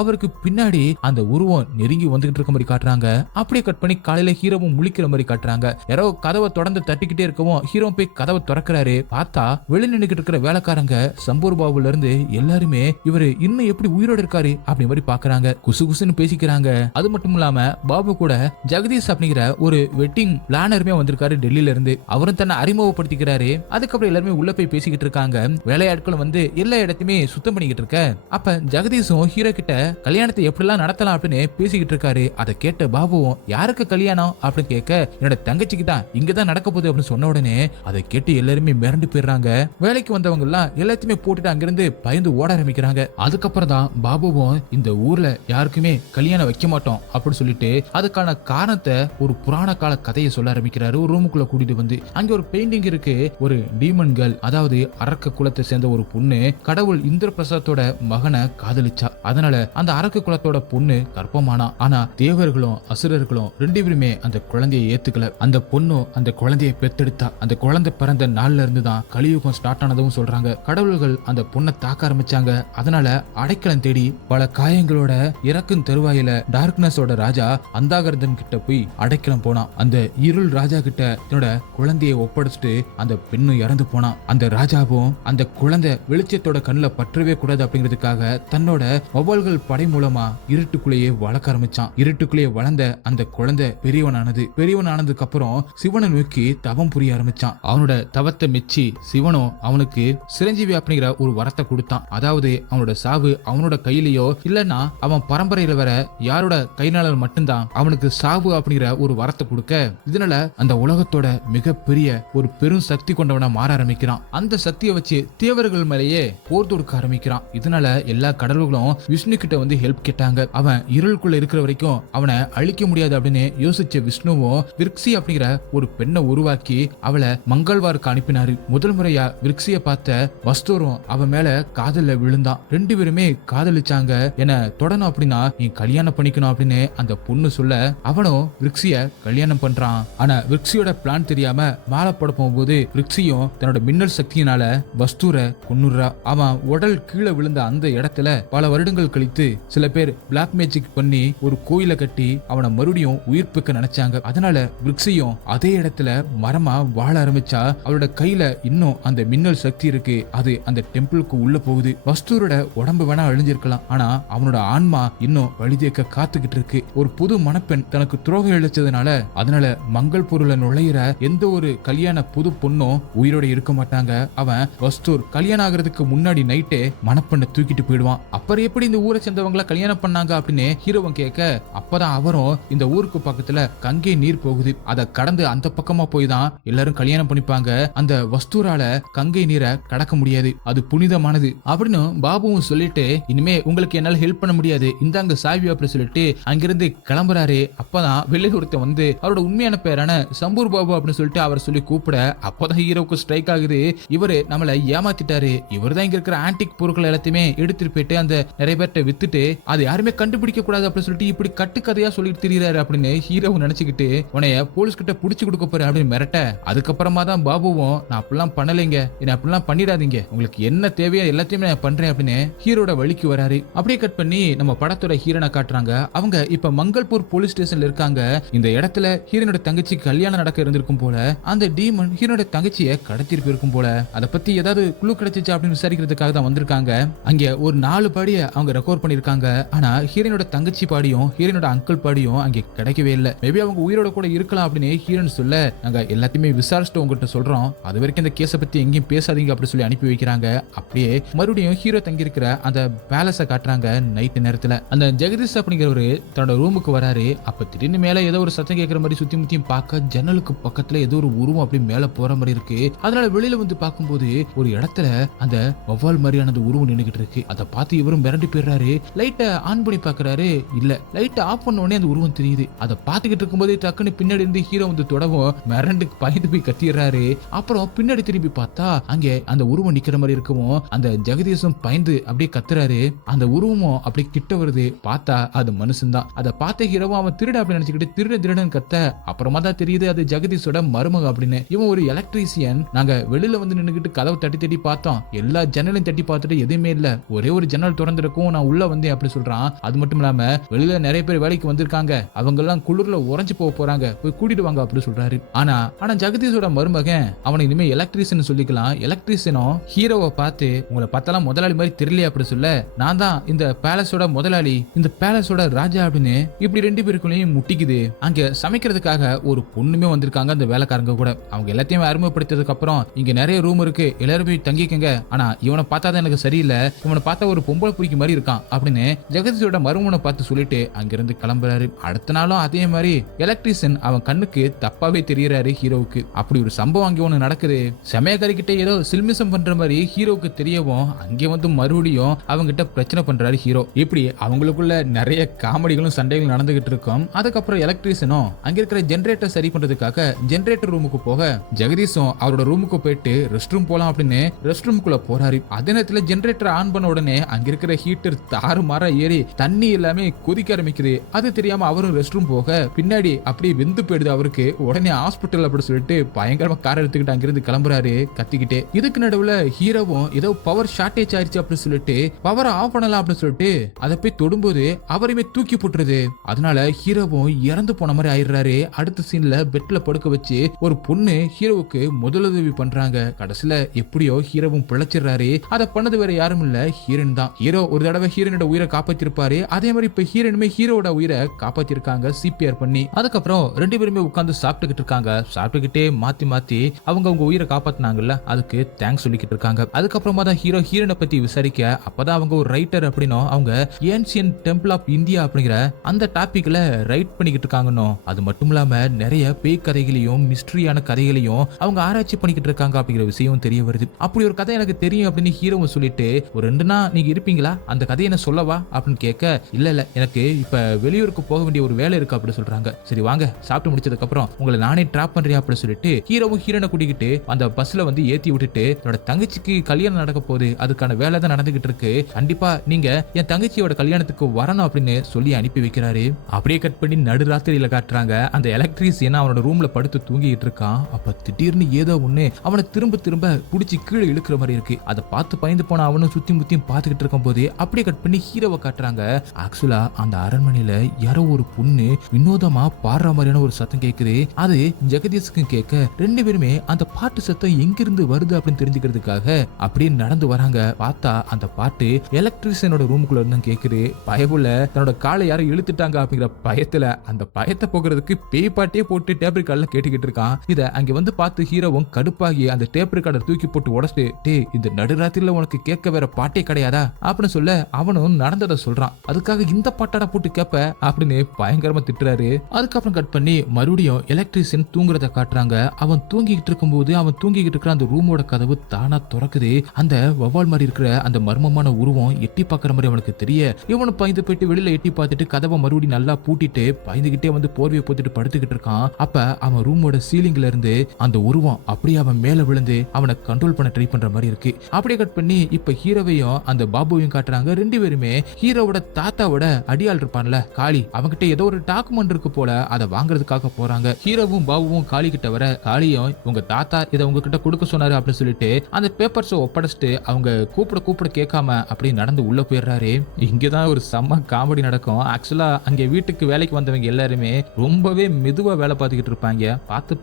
அவருக்கு பின்னாடி அந்த உருவம் நெருங்கி வந்துகிட்டு இருக்க மாதிரி காட்டுறாங்க. அப்படியே கட் பண்ணி காலையில ஹீரோவும் முழிக்கிற மாதிரி காட்டுறாங்க. யாரோ கதவை தொடர்ந்து தட்டிக்கிட்டே இருக்கவும் ஹீரோ போய் கதவை திறக்கிறாரு. பார்த்தா வெளியே நின்னுக்கிட்டு இருக்கிற வேலைக்காரங்க சம்பூர் பாபுல இருந்து எல்லாருமே இவரு இன்னும் எப்படி உயிரோட இருக்காரு அப்படி மாதிரி பாக்குறாங்க. குசுகுசுன்னு பேசிக்கிறாங்க. அது மட்டும் இல்லாம பாபு கூட ஜெகதீஷ் அப்படிங்கிற ஒரு வெட்டிங் பிளானருமே வந்திருக்காரு டெல்லியில இருந்து. அவரும் தன்னை அறிமுகப்படுத்திக்கிறாரு. அதுக்கப்புறம் எல்லாருமே உள்ள போய் பேசிக்கிட்டு இருக்காங்க. வேலையாட்களும் வந்து எல்லா இடத்தையுமே சுத்தம் பண்ணிக்கிட்டு இருக்க. அப்ப ஜெகதீஷும் ஹீரோ கிட்ட கல்யாணத்தை எப்படிலாம் நடத்தலாம் அப்படின்னு பேசிக்கிட்டு இருக்காரு. அதை கேட்ட பாபுவும் யாருக்கு கல்யாணம் அப்படின்னு கேட்க என்னோட தங்கச்சிக்கு தான் இங்கதான் நடக்க போகுது அப்படின்னு சொன்ன உடனே அதை கேட்டு எல்லாருமே மிரண்டு போயிடுறாங்க. வேலைக்கு வந்தவங்க எல்லாம் எல்லாத்தையுமே போட்டுட்டு அங்கிருந்து பயந்து ஓட ஆரம்பிக்கிறாங்க. அதுக்கப்புறம் தான் பாபுவும் இந்த ஊர்ல யாருக்குமே கல்யாணம் வைக்க மாட்டோம் அப்படின்னு சொல்லிட்டு அதுக்கான காரணத்தை ஒரு புராண கால கதையை சொல்ல ஆரம்பிக்கிறாரு. ஒரு ரூமுக்குள்ள கூட்டிட்டு வந்து அங்க ஒரு பெயிண்டிங் இருக்கு. ஒரு டீமன் கேர்ள், அதாவது அரக்க குலத்தை சேர்ந்த ஒரு பொண்ணு கடவுள் இந்திர பிரசாத்தோட மகனை காதலிச்சா. அதனால அந்த அரக்க குலத்தோட பொண்ணு கர்ப்பமானா. ஆனா தேவர்களும் அசுரர்களும் ரெண்டு பேருமே அந்த குழந்தையை ஏத்துக்கல. அந்த பொண்ணும் அந்த குழந்தையை பெத்தெடுத்தா. அந்த குழந்தை பிறந்த நாள்ல இருந்து தான் கலியுகம் ஸ்டார்ட் ஆனதும் சொல்றாங்க. கடவுள்கள் அந்த பொண்ணை தாக்க ஆரம்பிச்சாங்க. அதனால அடைக்கலம் தேடி பல காயங்களோட இறக்கும் தருவாயில டார்க்னஸோட ராஜா அந்தாகர்தன் கிட்ட போய் அடைக்கலம் போனான். அந்த இருள் ராஜா கிட்ட தன்னோட குழந்தையை ஒப்படைச்சிட்டு அந்த பெண்ணு இறந்து போனான். அந்த ராஜாவும் அந்த குழந்தை வெளிச்சத்தோட கண்ணுல பற்றவே கூடாது அப்படிங்கிறதுக்காக தன்னோட வௌவால்கள் படை மூலமா இருட்டுக்குள்ளேயே வளர்க்க ஆரம்பிச்சான். இருட்டுக்குள்ளேயே வளர்ந்த அந்த குழந்தை பெரியவன் ஆனதுக்கு அப்புறம் சிவனை நோக்கி தவம் புரிய ஆரம்பிச்சான். அவனோட தவத்தை மெச்சி சிவனும் அவனுக்கு சிரஞ்சீவி அப்படிங்கிற ஒரு வரத்தை கொடுத்தான். அதாவது அவனோட சாவு அவனோட கையிலயோ இல்லன்னா அவன் பரம்பரையில வர யாரோட கைனால மட்டும்தான் அவனுக்கு சாவு அப்படிங்கிற ஒரு வரத்தை கொடுக்க, இதனால அந்த உலகத்தோட மிகப்பெரிய ஒரு பெரும் சக்தி கொண்டவனா மாற ஆரம்பிக்கிறான். அந்த சக்தியை வச்சு தேவர்கள் மேலேயே போர் தொடுக்க ஆரம்பிக்கிறான். இதனால எல்லா கடவுள்களும் விஷ்ணு கிட்ட வந்து ஹெல்ப் கேட்டாங்க. அவன் இருளுக்குள்ள இருக்கிற வரைக்கும் அவனை அழிக்க முடியாது அப்படின்னு யோசிச்ச விஷ்ணுவும் விருக்ஷி அப்படிங்கிற ஒரு பெண்ணை உருவாக்கி அவளை மங்கள்வாருக்கு அனுப்பினாரு. முதல் முறையா விருக்ஷிய பார்த்த வஸ்தூரும் அவன் மேல காதல்ல விழுந்தான். ரெண்டு பேருமே காதலிச்சாங்க. என தொடணும் அப்படின்னா நீ கல்யாணம் பண்ணிக்கணும் அப்படின்னு அந்த பொண்ணு சொல்ல அவனும் விருக்ஷிய கல்யாணம் பண்றான். ஆனா விருக்ஷியோட பிளான் தெரியாம மாலை போட போகும்போது விருக்ஷியும் தன்னோட மின்னல் சக்தியினால வஸ்தூரை கொன்னுடுறா. அவன் உடல் கீழே விழுந்த அந்த இடத்துல பல வருடங்கள் கழித்து சில பேர் பிளாக் மேஜிக் பண்ணி ஒரு கோயில கட்டி அவனை மறுபடியும் உயிர்ப்பிக்க நினைச்சாங்க. அதனால விருக்ஷியும் அதே இடத்துல மரமா வாழ ஆரம்பிச்சா. அவளோட கையில இன்னும் அந்த மின்னல் சக்தி இருக்கு. அது அந்த டெம்பிளுக்கு உள்ள போகுது. வஸ்தூரோட உடம்பு வேணா அழிஞ்சிருக்கலாம், ஆனா அவனோட ஆன்மா இன்னும் வழிதேக்க காத்துக்கிட்டு இருக்கு. ஒரு புது மணப்பெண் தனக்கு துரோகம் இழைச்சதுனால அதனால மங்கள் பொருளை நுழையிற எந்த ஒரு கல்யாண புது பொண்ணும் உயிரோட இருக்க மாட்டாங்க. அவன் வஸ்தூர் கல்யாணம் ஆகிறதுக்கு முன்னாடி நைட்டே மணப்பெண்ணை தூக்கிட்டு போயிடுவான். அப்புறம் எப்படி இந்த ஊரை சேர்ந்தவங்கள கல்யாணம் பண்ணாங்க அப்படின்னு ஹீரோவன் கேட்க, அப்பதான் அவரும் இந்த ஊருக்கு பக்கத்துல கங்கை நீர் போகுது, அதை கடந்து அந்த பக்கமா போய் தான் எல்லாரும் கல்யாணம் பண்ணிப்பாங்க. அந்த வஸ்தூரால கங்கை நீரை கடக்க முடியாது, அது புனிதமானது அப்படின்னு பாபுவும் சொல்லிட்டு, இனிமே உங்களுக்கு என்னால ஹெல்ப் பண்ண முடியாது, இந்தாங்க சாவி அப்படி சொல்லிட்டு அங்கிருந்து கிளம்புறாரு. அப்பதான் வெளியூரத்தை வந்து அவரோட உண்மையான பேரான சம்பூர் பாபு அப்படின்னு சொல்லிட்டு அவர் சொல்லி கூப்பிட, அப்பதான் ஹீரோக்கு ஸ்ட்ரைக் ஆகுது. இவரு நம்மள ஏமாத்திட்டாரு. இவர் தான் இங்க இருக்கிற ஆன்டிக் பொருட்கள் எல்லாத்தையுமே எடுத்துட்டு போயிட்டு அந்த நிறைய பேர்ட்ட வித்துட்டு அது யாருமே கண்டுபிடிக்க கூடாது அப்படின்னு சொல்லிட்டு இப்படி கட்டுக்கதையா சொல்லிட்டு திரியிறாரு அப்படின்னு ஹீரோவும் நினைச்சுக்கிட்டு உன்னைய போலீஸ் கிட்ட புடிச்சு கொடுக்க போறேன் அப்படின்னு மிரட்ட, அதுக்கப்புறமா தான் பாபுவும் நான் அப்படிலாம் பண்ணலைங்க, என்ன அப்படிலாம் பண்ணிடாதீங்க, உங்களுக்கு என்ன தேவையோ எல்லாத்தையுமே நான் பண்றேன் அப்படின்னு ஹீரோட வழிக்கு வராரு. அப்படியே கட் பண்ணி நம்ம படத்தோட ஹீரோனை காட்டுறாங்க. அவங்க இப்ப மங்கள்பூர் போலீஸ் ஸ்டேஷன்ல இருக்காங்க. இந்த இடத்துல ஹீரோனோட தங்கச்சி கல்யாணம் நடக்க இருந்திருக்கும் போல. அந்த டீமன் ஹீரோனோட தங்கச்சியை கடத்திட்டு போயிருக்கும் போல. அதை பத்தி ஏதாவது குழு கிடைச்சிச்சு அப்படின்னு விசாரிக்கிறதுக்காக தான் வந்திருக்காங்க. அங்க ஒரு 4 பாடியை அவங்க ரெக்கார்ட் பண்ணிருக்காங்க. ஆனா ஹீரோனோட தங்கச்சி பாடியும் ஹீரோனோட அங்கிள் பாடியும் அங்க கிடைக்கவே இல்லை. மேபி அவங்க உயிரோட கூட இருக்கலாம் அப்படின்னு ஹீரோன் சொல்ல, நாங்க எல்லாத்தையுமே விசாரிச்சுட்டு உங்ககிட்ட சொல்றோம், அது வரைக்கும் இந்த கேஸை பத்தி எங்கேயும் பேசாதீங்க அப்படி சொல்லி அனுப்பி வைக்கிறாங்க. அப்படியே மறுபடியும் ஹீரோ தங்கி இருக்கிற அந்த பேலஸ காட்டுறாங்க. நைட் நேரத்துல அந்த ஜெகதீஷ் அப்படிங்கிறவரு தன்னோட ரூமுக்கு வராரு. அப்ப திடீர்னு மேல ஏதோ ஒரு சத்தம் கேட்கிற மாதிரி சுத்தி முத்தியும் பார்க்க, ஜன்னலுக்கு பக்கத்துல ஏதோ ஒரு உருவம் அப்படி மேல போற மாதிரி இருக்கு. அதனால வெளியில வந்து பார்க்கும்போது ஒரு இடத்துல அந்த வௌவால் மாதிரியான உருவம் நின்னுகிட்டு இருக்கு. அதை பார்த்து இவரும் மிரண்டு போயிடுறாரு. லைட்டை ஆன் பண்ணி பாக்குறாரு, இல்ல. லைட்டை ஆஃப் பண்ண உடனே அந்த உருவம் தெரியுது. அதை பார்த்துக்கிட்டு இருக்கும்போது டக்குன்னு பின்னாடி இருந்து ஹீரோ வந்து தொடவும் மிரண்டு பயந்து போய் கத்திடுறாரு. அப்புறம் பின்னாடி திரும்பி பார்த்தா அங்கே அந்த உருவம் நிக்கிற மாதிரி இருக்கவும் அந்த ஜெகதீஷும் பயந்து அப்படியே கத்துறாரு. அந்த உருவமும் அப்படி கிட்ட வருது. பார்த்தா அது மனுஷன் தான். அதை பார்த்த ஹீரோவும் அவன் திருட அப்படி நினைச்சுக்கிட்டு திருடன் கத்த, அப்புறமா தான் தெரியுது அது ஜெகதீஷோட மருமக அப்படின்னு. இவன் ஒரு எலக்ட்ரீசியன். நாங்க வெளியில வந்து நின்னுகிட்டு கதவை தட்டி தட்டி பார்த்தோம், எல்லா ஜன்னலையும் தட்டி பார்த்துட்டு எதுவுமே இல்ல, ஒரே ஒரு ஜன்னல் திறந்திருக்கும், நான் உள்ள வந்தேன் அப்படி சொல்றான். அது மட்டும் இல்லாம வெளியில நிறைய பேர் வேலைக்கு வந்திருக்காங்க, அவங்க எல்லாம் குளிர்ல உறைஞ்சு போறாங்க, போய் கூட்டிட்டு வாங்க அப்படி சொல்றாரு. ஆனா ஜெகதீஷோட மருமகன் அவனை இனிமே எலக்ட்ரீசியன் சொல்லிக்கலாம். எலக்ட்ரீசியனும் ஹீரோவை பார்த்து, உங்களை பார்த்தாலும் முதலாளி மாதிரி தெரியலையா அப்படி சொல்ல, நான் தான் இந்த பேலஸோட முதலாளி, இந்த பேலஸோட ராஜா அப்படின்னு இப்படி ரெண்டு பேருக்குள்ளேயும் முட்டிக்குது. அங்க சமைக்கிறதுக்காக ஒரு பொண்ணுமே வந்திருக்காங்க அந்த வேலைக்காரங்க கூட. அவங்க எல்லாத்தையும் அறிமுகப்படுத்ததுக்கு அப்புறம், இங்க நிறைய ரூம் இருக்கு, எல்லாரும் போய் தங்கிக்கங்க, ஆனா இவனை பார்த்தாதான் எனக்கு சரியில்லை, இவனை பார்த்தா ஒரு பொம்பளை பிடிக்க மாதிரி இருக்கான் அப்படின்னு ஜெகதீஷோட மருமகனை பார்த்து சொல்லிட்டு அங்கிருந்து கிளம்புறாரு. அடுத்த நாளும் அதே மாதிரி எலக்ட்ரீசியன் அவன் கண்ணுக்கு தப்பாவே தெரியறாரு ஹீரோவுக்கு. அப்படி ஒரு சம்பவம் அங்க ஒண்ணு நடக்குது. சமயக்காரி கிட்ட ஏதோ சில்மிசம் பண்ற மாதிரி ஹீரோவுக்கு தெரியவும் அங்கே வந்து மறுபடியும் அவங்க கிட்ட பிரச்சனை பண்றாரு ஹீரோ. இப்படி அவங்களுக்குள்ள நிறைய காமெடிகளும் சண்டைகளும் நடந்துகிட்டு இருக்கும். அதுக்கப்புறம் எலக்ட்ரீஷியனும் அங்க இருக்கிற ஜெனரேட்டர் சரி பண்றதுக்காக ஜெனரேட்டர் ரூமுக்கு போக ஜெகதீஷும் அவரோட ரூமுக்கு போயிட்டு ரெஸ்ட் ரூம் போலாம் அப்படின்னு ரெஸ்ட் ரூமுக்குள்ள போறாரு. அதே நேரத்துல ஜெனரேட்டர் ஆன் பண்ண உடனே அங்க இருக்கிற ஹீட்டர் தாறுமாறா ஏறி தண்ணி எல்லாமே கொதிக்க ஆரம்பிக்குது. அது தெரியாம அவரும் ரெஸ்ட் ரூம் போக பின்னாடி அப்படியே வெந்து போயிடுது அவருக்கு. உடனே ஹாஸ்பிட்டல் அப்படி சொல்லிட்டு பயங்கரமா கார் எடுத்துக்கிட்டு அங்கிருந்து கிளம்புறாரு கத்திக்கிட்டே. இதுக்கு நடுவுல ஹீரோவும் ஏதோ பவர் ஷார்டேஜ் ஆயிடுச்சு அப்படின்னு சொல்லிட்டு பவர் ஆஃப் பண்ணலாம் அப்படின்னு சொல்லிட்டு அதை போய் தொடும்போது அவரையுமே தூக்கி போட்டுருது. அதனால ஹீரோவும் இறந்து போன மாதிரி ஆயிடுறாரு. அடுத்த சீன்ல பெட்ல படுக்க வச்சு ஒரு பொண்ணு ஹீரோவுக்கு முதலுதவி பண்றாங்க. கடைசியில எப்படியோ ஹீரோவும் பிழைச்சிடுறாரு. அதை பண்ணது வேற யாரும் இல்ல, ஹீரோயின் தான். ஹீரோ ஒரு தடவை ஹீரோனோட உயிரை காப்பாத்திருப்பாரு. அதே மாதிரி இப்ப ஹீரோனுமே ஹீரோட உயிரை காப்பாத்திருக்காங்க சிபிஆர் பண்ணி. அதுக்கப்புறம் ரெண்டு பேருமே உட்கார்ந்து சாப்பிட்டுக்கிட்டு இருக்காங்க. சாப்பிட்டுக்கிட்டே மாத்தி மாத்தி அவங்க உயிரை காப்பாத்தினாங்கல்ல, அதுக்கு தேங்க்ஸ் சொல்லிக்கிட்டு இருக்காங்க. அதுக்கப்புறமா தான் ஹீரோ ஹீரோனை பத்தி விசாரிக்க அப்பதான் அவங்க ஒரு ரைட்டர் அப்படின்னும் அவங்க ஏன்சியன் டெம்பிள் ஆஃப் இந்தியா அப்படிங்கிற அந்த டாபிக்ல ரைட் பண்ணிக்கிட்டு இருக்காங்கன்னு. அது மட்டும் இல்லாம நிறைய பேய் கதைகளையும் மிஸ்டரியான கதைகளையும் அவங்க ஆராய்ச்சி பண்ணிக்கிட்டு இருக்காங்க அப்படிங்கிற விஷயம் தெரிய வருது. அப்படி ஒரு கதை எனக்கு தெரியும் அப்படின்னு ஹீரோவும் சொல்லிட்டு ஒரு 2 நாள் நீங்க இருப்பீங்களா, அந்த கதையை என்ன சொல்லவா அப்படின்னு கேட்க இல்ல எனக்கு இப்ப வெளியூருக்கு போக வேண்டிய ஒரு வேலை இருக்கு அப்படின்னு சொல்றாங்க. சரி வாங்க சாப்பிட்டு முடிச்சதுக்கு அப்புறம் உங்களை நானே டிராப் பண்றேன் அப்படின்னு சொல்லிட்டு ஹீரோவும் ஹீரோனை கூட்டிக்கிட்டு அந்த பஸ்ல வந்து ஏத்தி விட்டுட்டு என்னோட தங்கச்சிக்கு கல்யாணம் நடக்க போகுது, அதுக்கான வேலை தான் நடந்துகிட்டு இருக்கு, கண்டிப்பா நீங்க என் தங்கச்சியோட கல்யாணத்துக்கு வரணும் அப்படின்னு சொல்லி அனுப்பி வைக்கிறாரு. அப்படியே கட் பண்ணி நடுராத்திரியில காட்டுறாங்க. அந்த எலக்ட்ரீஷியன் அவனோட ரூம்ல படுத்து தூங்கிட்டு இருக்கான். அப்ப திடீர்னு ஏதோ ஒண்ணு அவனை திரும்ப திரும்ப புடிச்சு கீழே இழுக்கிற மாதிரி இருக்கு. அதை பார்த்து பயந்து போன அவனும் சுத்தி முத்தியும் பார்த்துக்கிட்டு இருக்கும் போது அப்படியே கட் பண்ணி ஹீரோவை காட்டுறாங்க. ஆக்சுவலா அந்த அரண்மனையில யாரோ ஒரு பொண்ணு வினோதமா பாடுற மாதிரியான ஒரு சத்தம் கேக்குது. அது ஜெகதீஷுக்கு கேட்க ரெண்டு பேருமே அந்த பாட்டு சத்தம் எங்கிருந்து வருது அப்படின்னு தெரிஞ்சுக்கிறதுக்காக அப்படியே நடந்து வராங்க. பார்த்தா அந்த பாட்டு எலக்ட்ரிஷியனோட ரூமுக்குள்ள இருந்து கேக்குது. பயவுல தன்னோட காலை யாரும் இழுத்துட்டாங்க அப்படிங்கிற பயத்துல அந்த பயத்தை போக்குறதுக்கு பேய் பாட்டே போட்டு டேப் ரெக்கார்ட்ல கேட்டுக்கிட்டு இருக்கான். இத அங்க வந்து பார்த்து ஹீரோவும் கடுப்பாகி அந்த டேப் ரெக்கார்டை தூக்கி போட்டு உடச்சிட்டு டே இந்த நடுராத்திரில உனக்கு கேட்க வேற பாட்டே கிடையாதா அப்படின்னு சொல்ல அவனும் நடந்ததை சொல்றான். அதுக்காக இந்த பாட்டாடா போட்டு கேப்ப அப்படின்னு பயங்கரமா திட்டுறாரு. அதுக்கப்புறம் கட் பண்ணி மறுபடியும் எலக்ட்ரிஷியன் தூங்குறத காட்டுறாங்க. அவன் தூங்கிக்கிட்டு இருக்கும்போது அவன் தூங்கிக்கிட்டு இருக்கிற அந்த ரூமோட கதவு தானா திறக்குது. அந்த வவால் மாதிரி இருக்கிற அந்த மர்மமான உருவம் எட்டி பாக்குற மாதிரி அவனுக்கு தெரிய இவனு பயந்து போயிட்டு வெளியில எட்டி பார்த்துட்டு கதவை மறுபடியும் நல்லா பூட்டிட்டு பயந்துகிட்டே வந்து போர்வையை போட்டுட்டு படுத்துக்கிட்டு இருக்கான். அப்ப அவன் ரூமோட சீலிங்ல இருந்து அந்த உருவம் அப்படியே அவன் மேல விழுந்து அவனை கண்ட்ரோல் பண்ண ட்ரை பண்ற மாதிரி இருக்கு. அப்படியே கட் பண்ணி இப்ப ஹீரோவையும் அந்த பாபுவையும் காட்டுறாங்க. ரெண்டு பேருமே ஹீரோவோட தாத்தாவோட அடியாள் இருப்பான்ல காளி, அவங்கிட்ட ஏதோ ஒரு டாக்குமெண்ட் இருக்கு போல, அதை வாங்குறதுக்காக போறாங்க. ஹீரோவும் பாபுவும் காளி கிட்ட வர காளியும் உங்க தாத்தா இதை உங்ககிட்ட கொடுக்க சொன்னாரு அப்படின்னு சொல்லிட்டு அந்த பேப்பர்ஸ் ஒப்படைச்சிட்டு அவங்க கூப்பிட கேட்காம அப்படி நடந்து உள்ள போயிடுறாரு. இங்கதான் ஒரு செம்ம காமெடி நடக்கும். ஆக்சுவலா அங்க வீட்டுக்கு வேலைக்கு வந்தவங்க எல்லாருமே ரொம்பவே மெதுவா வேலை பார்த்துக்கிட்டு இருப்பாங்க.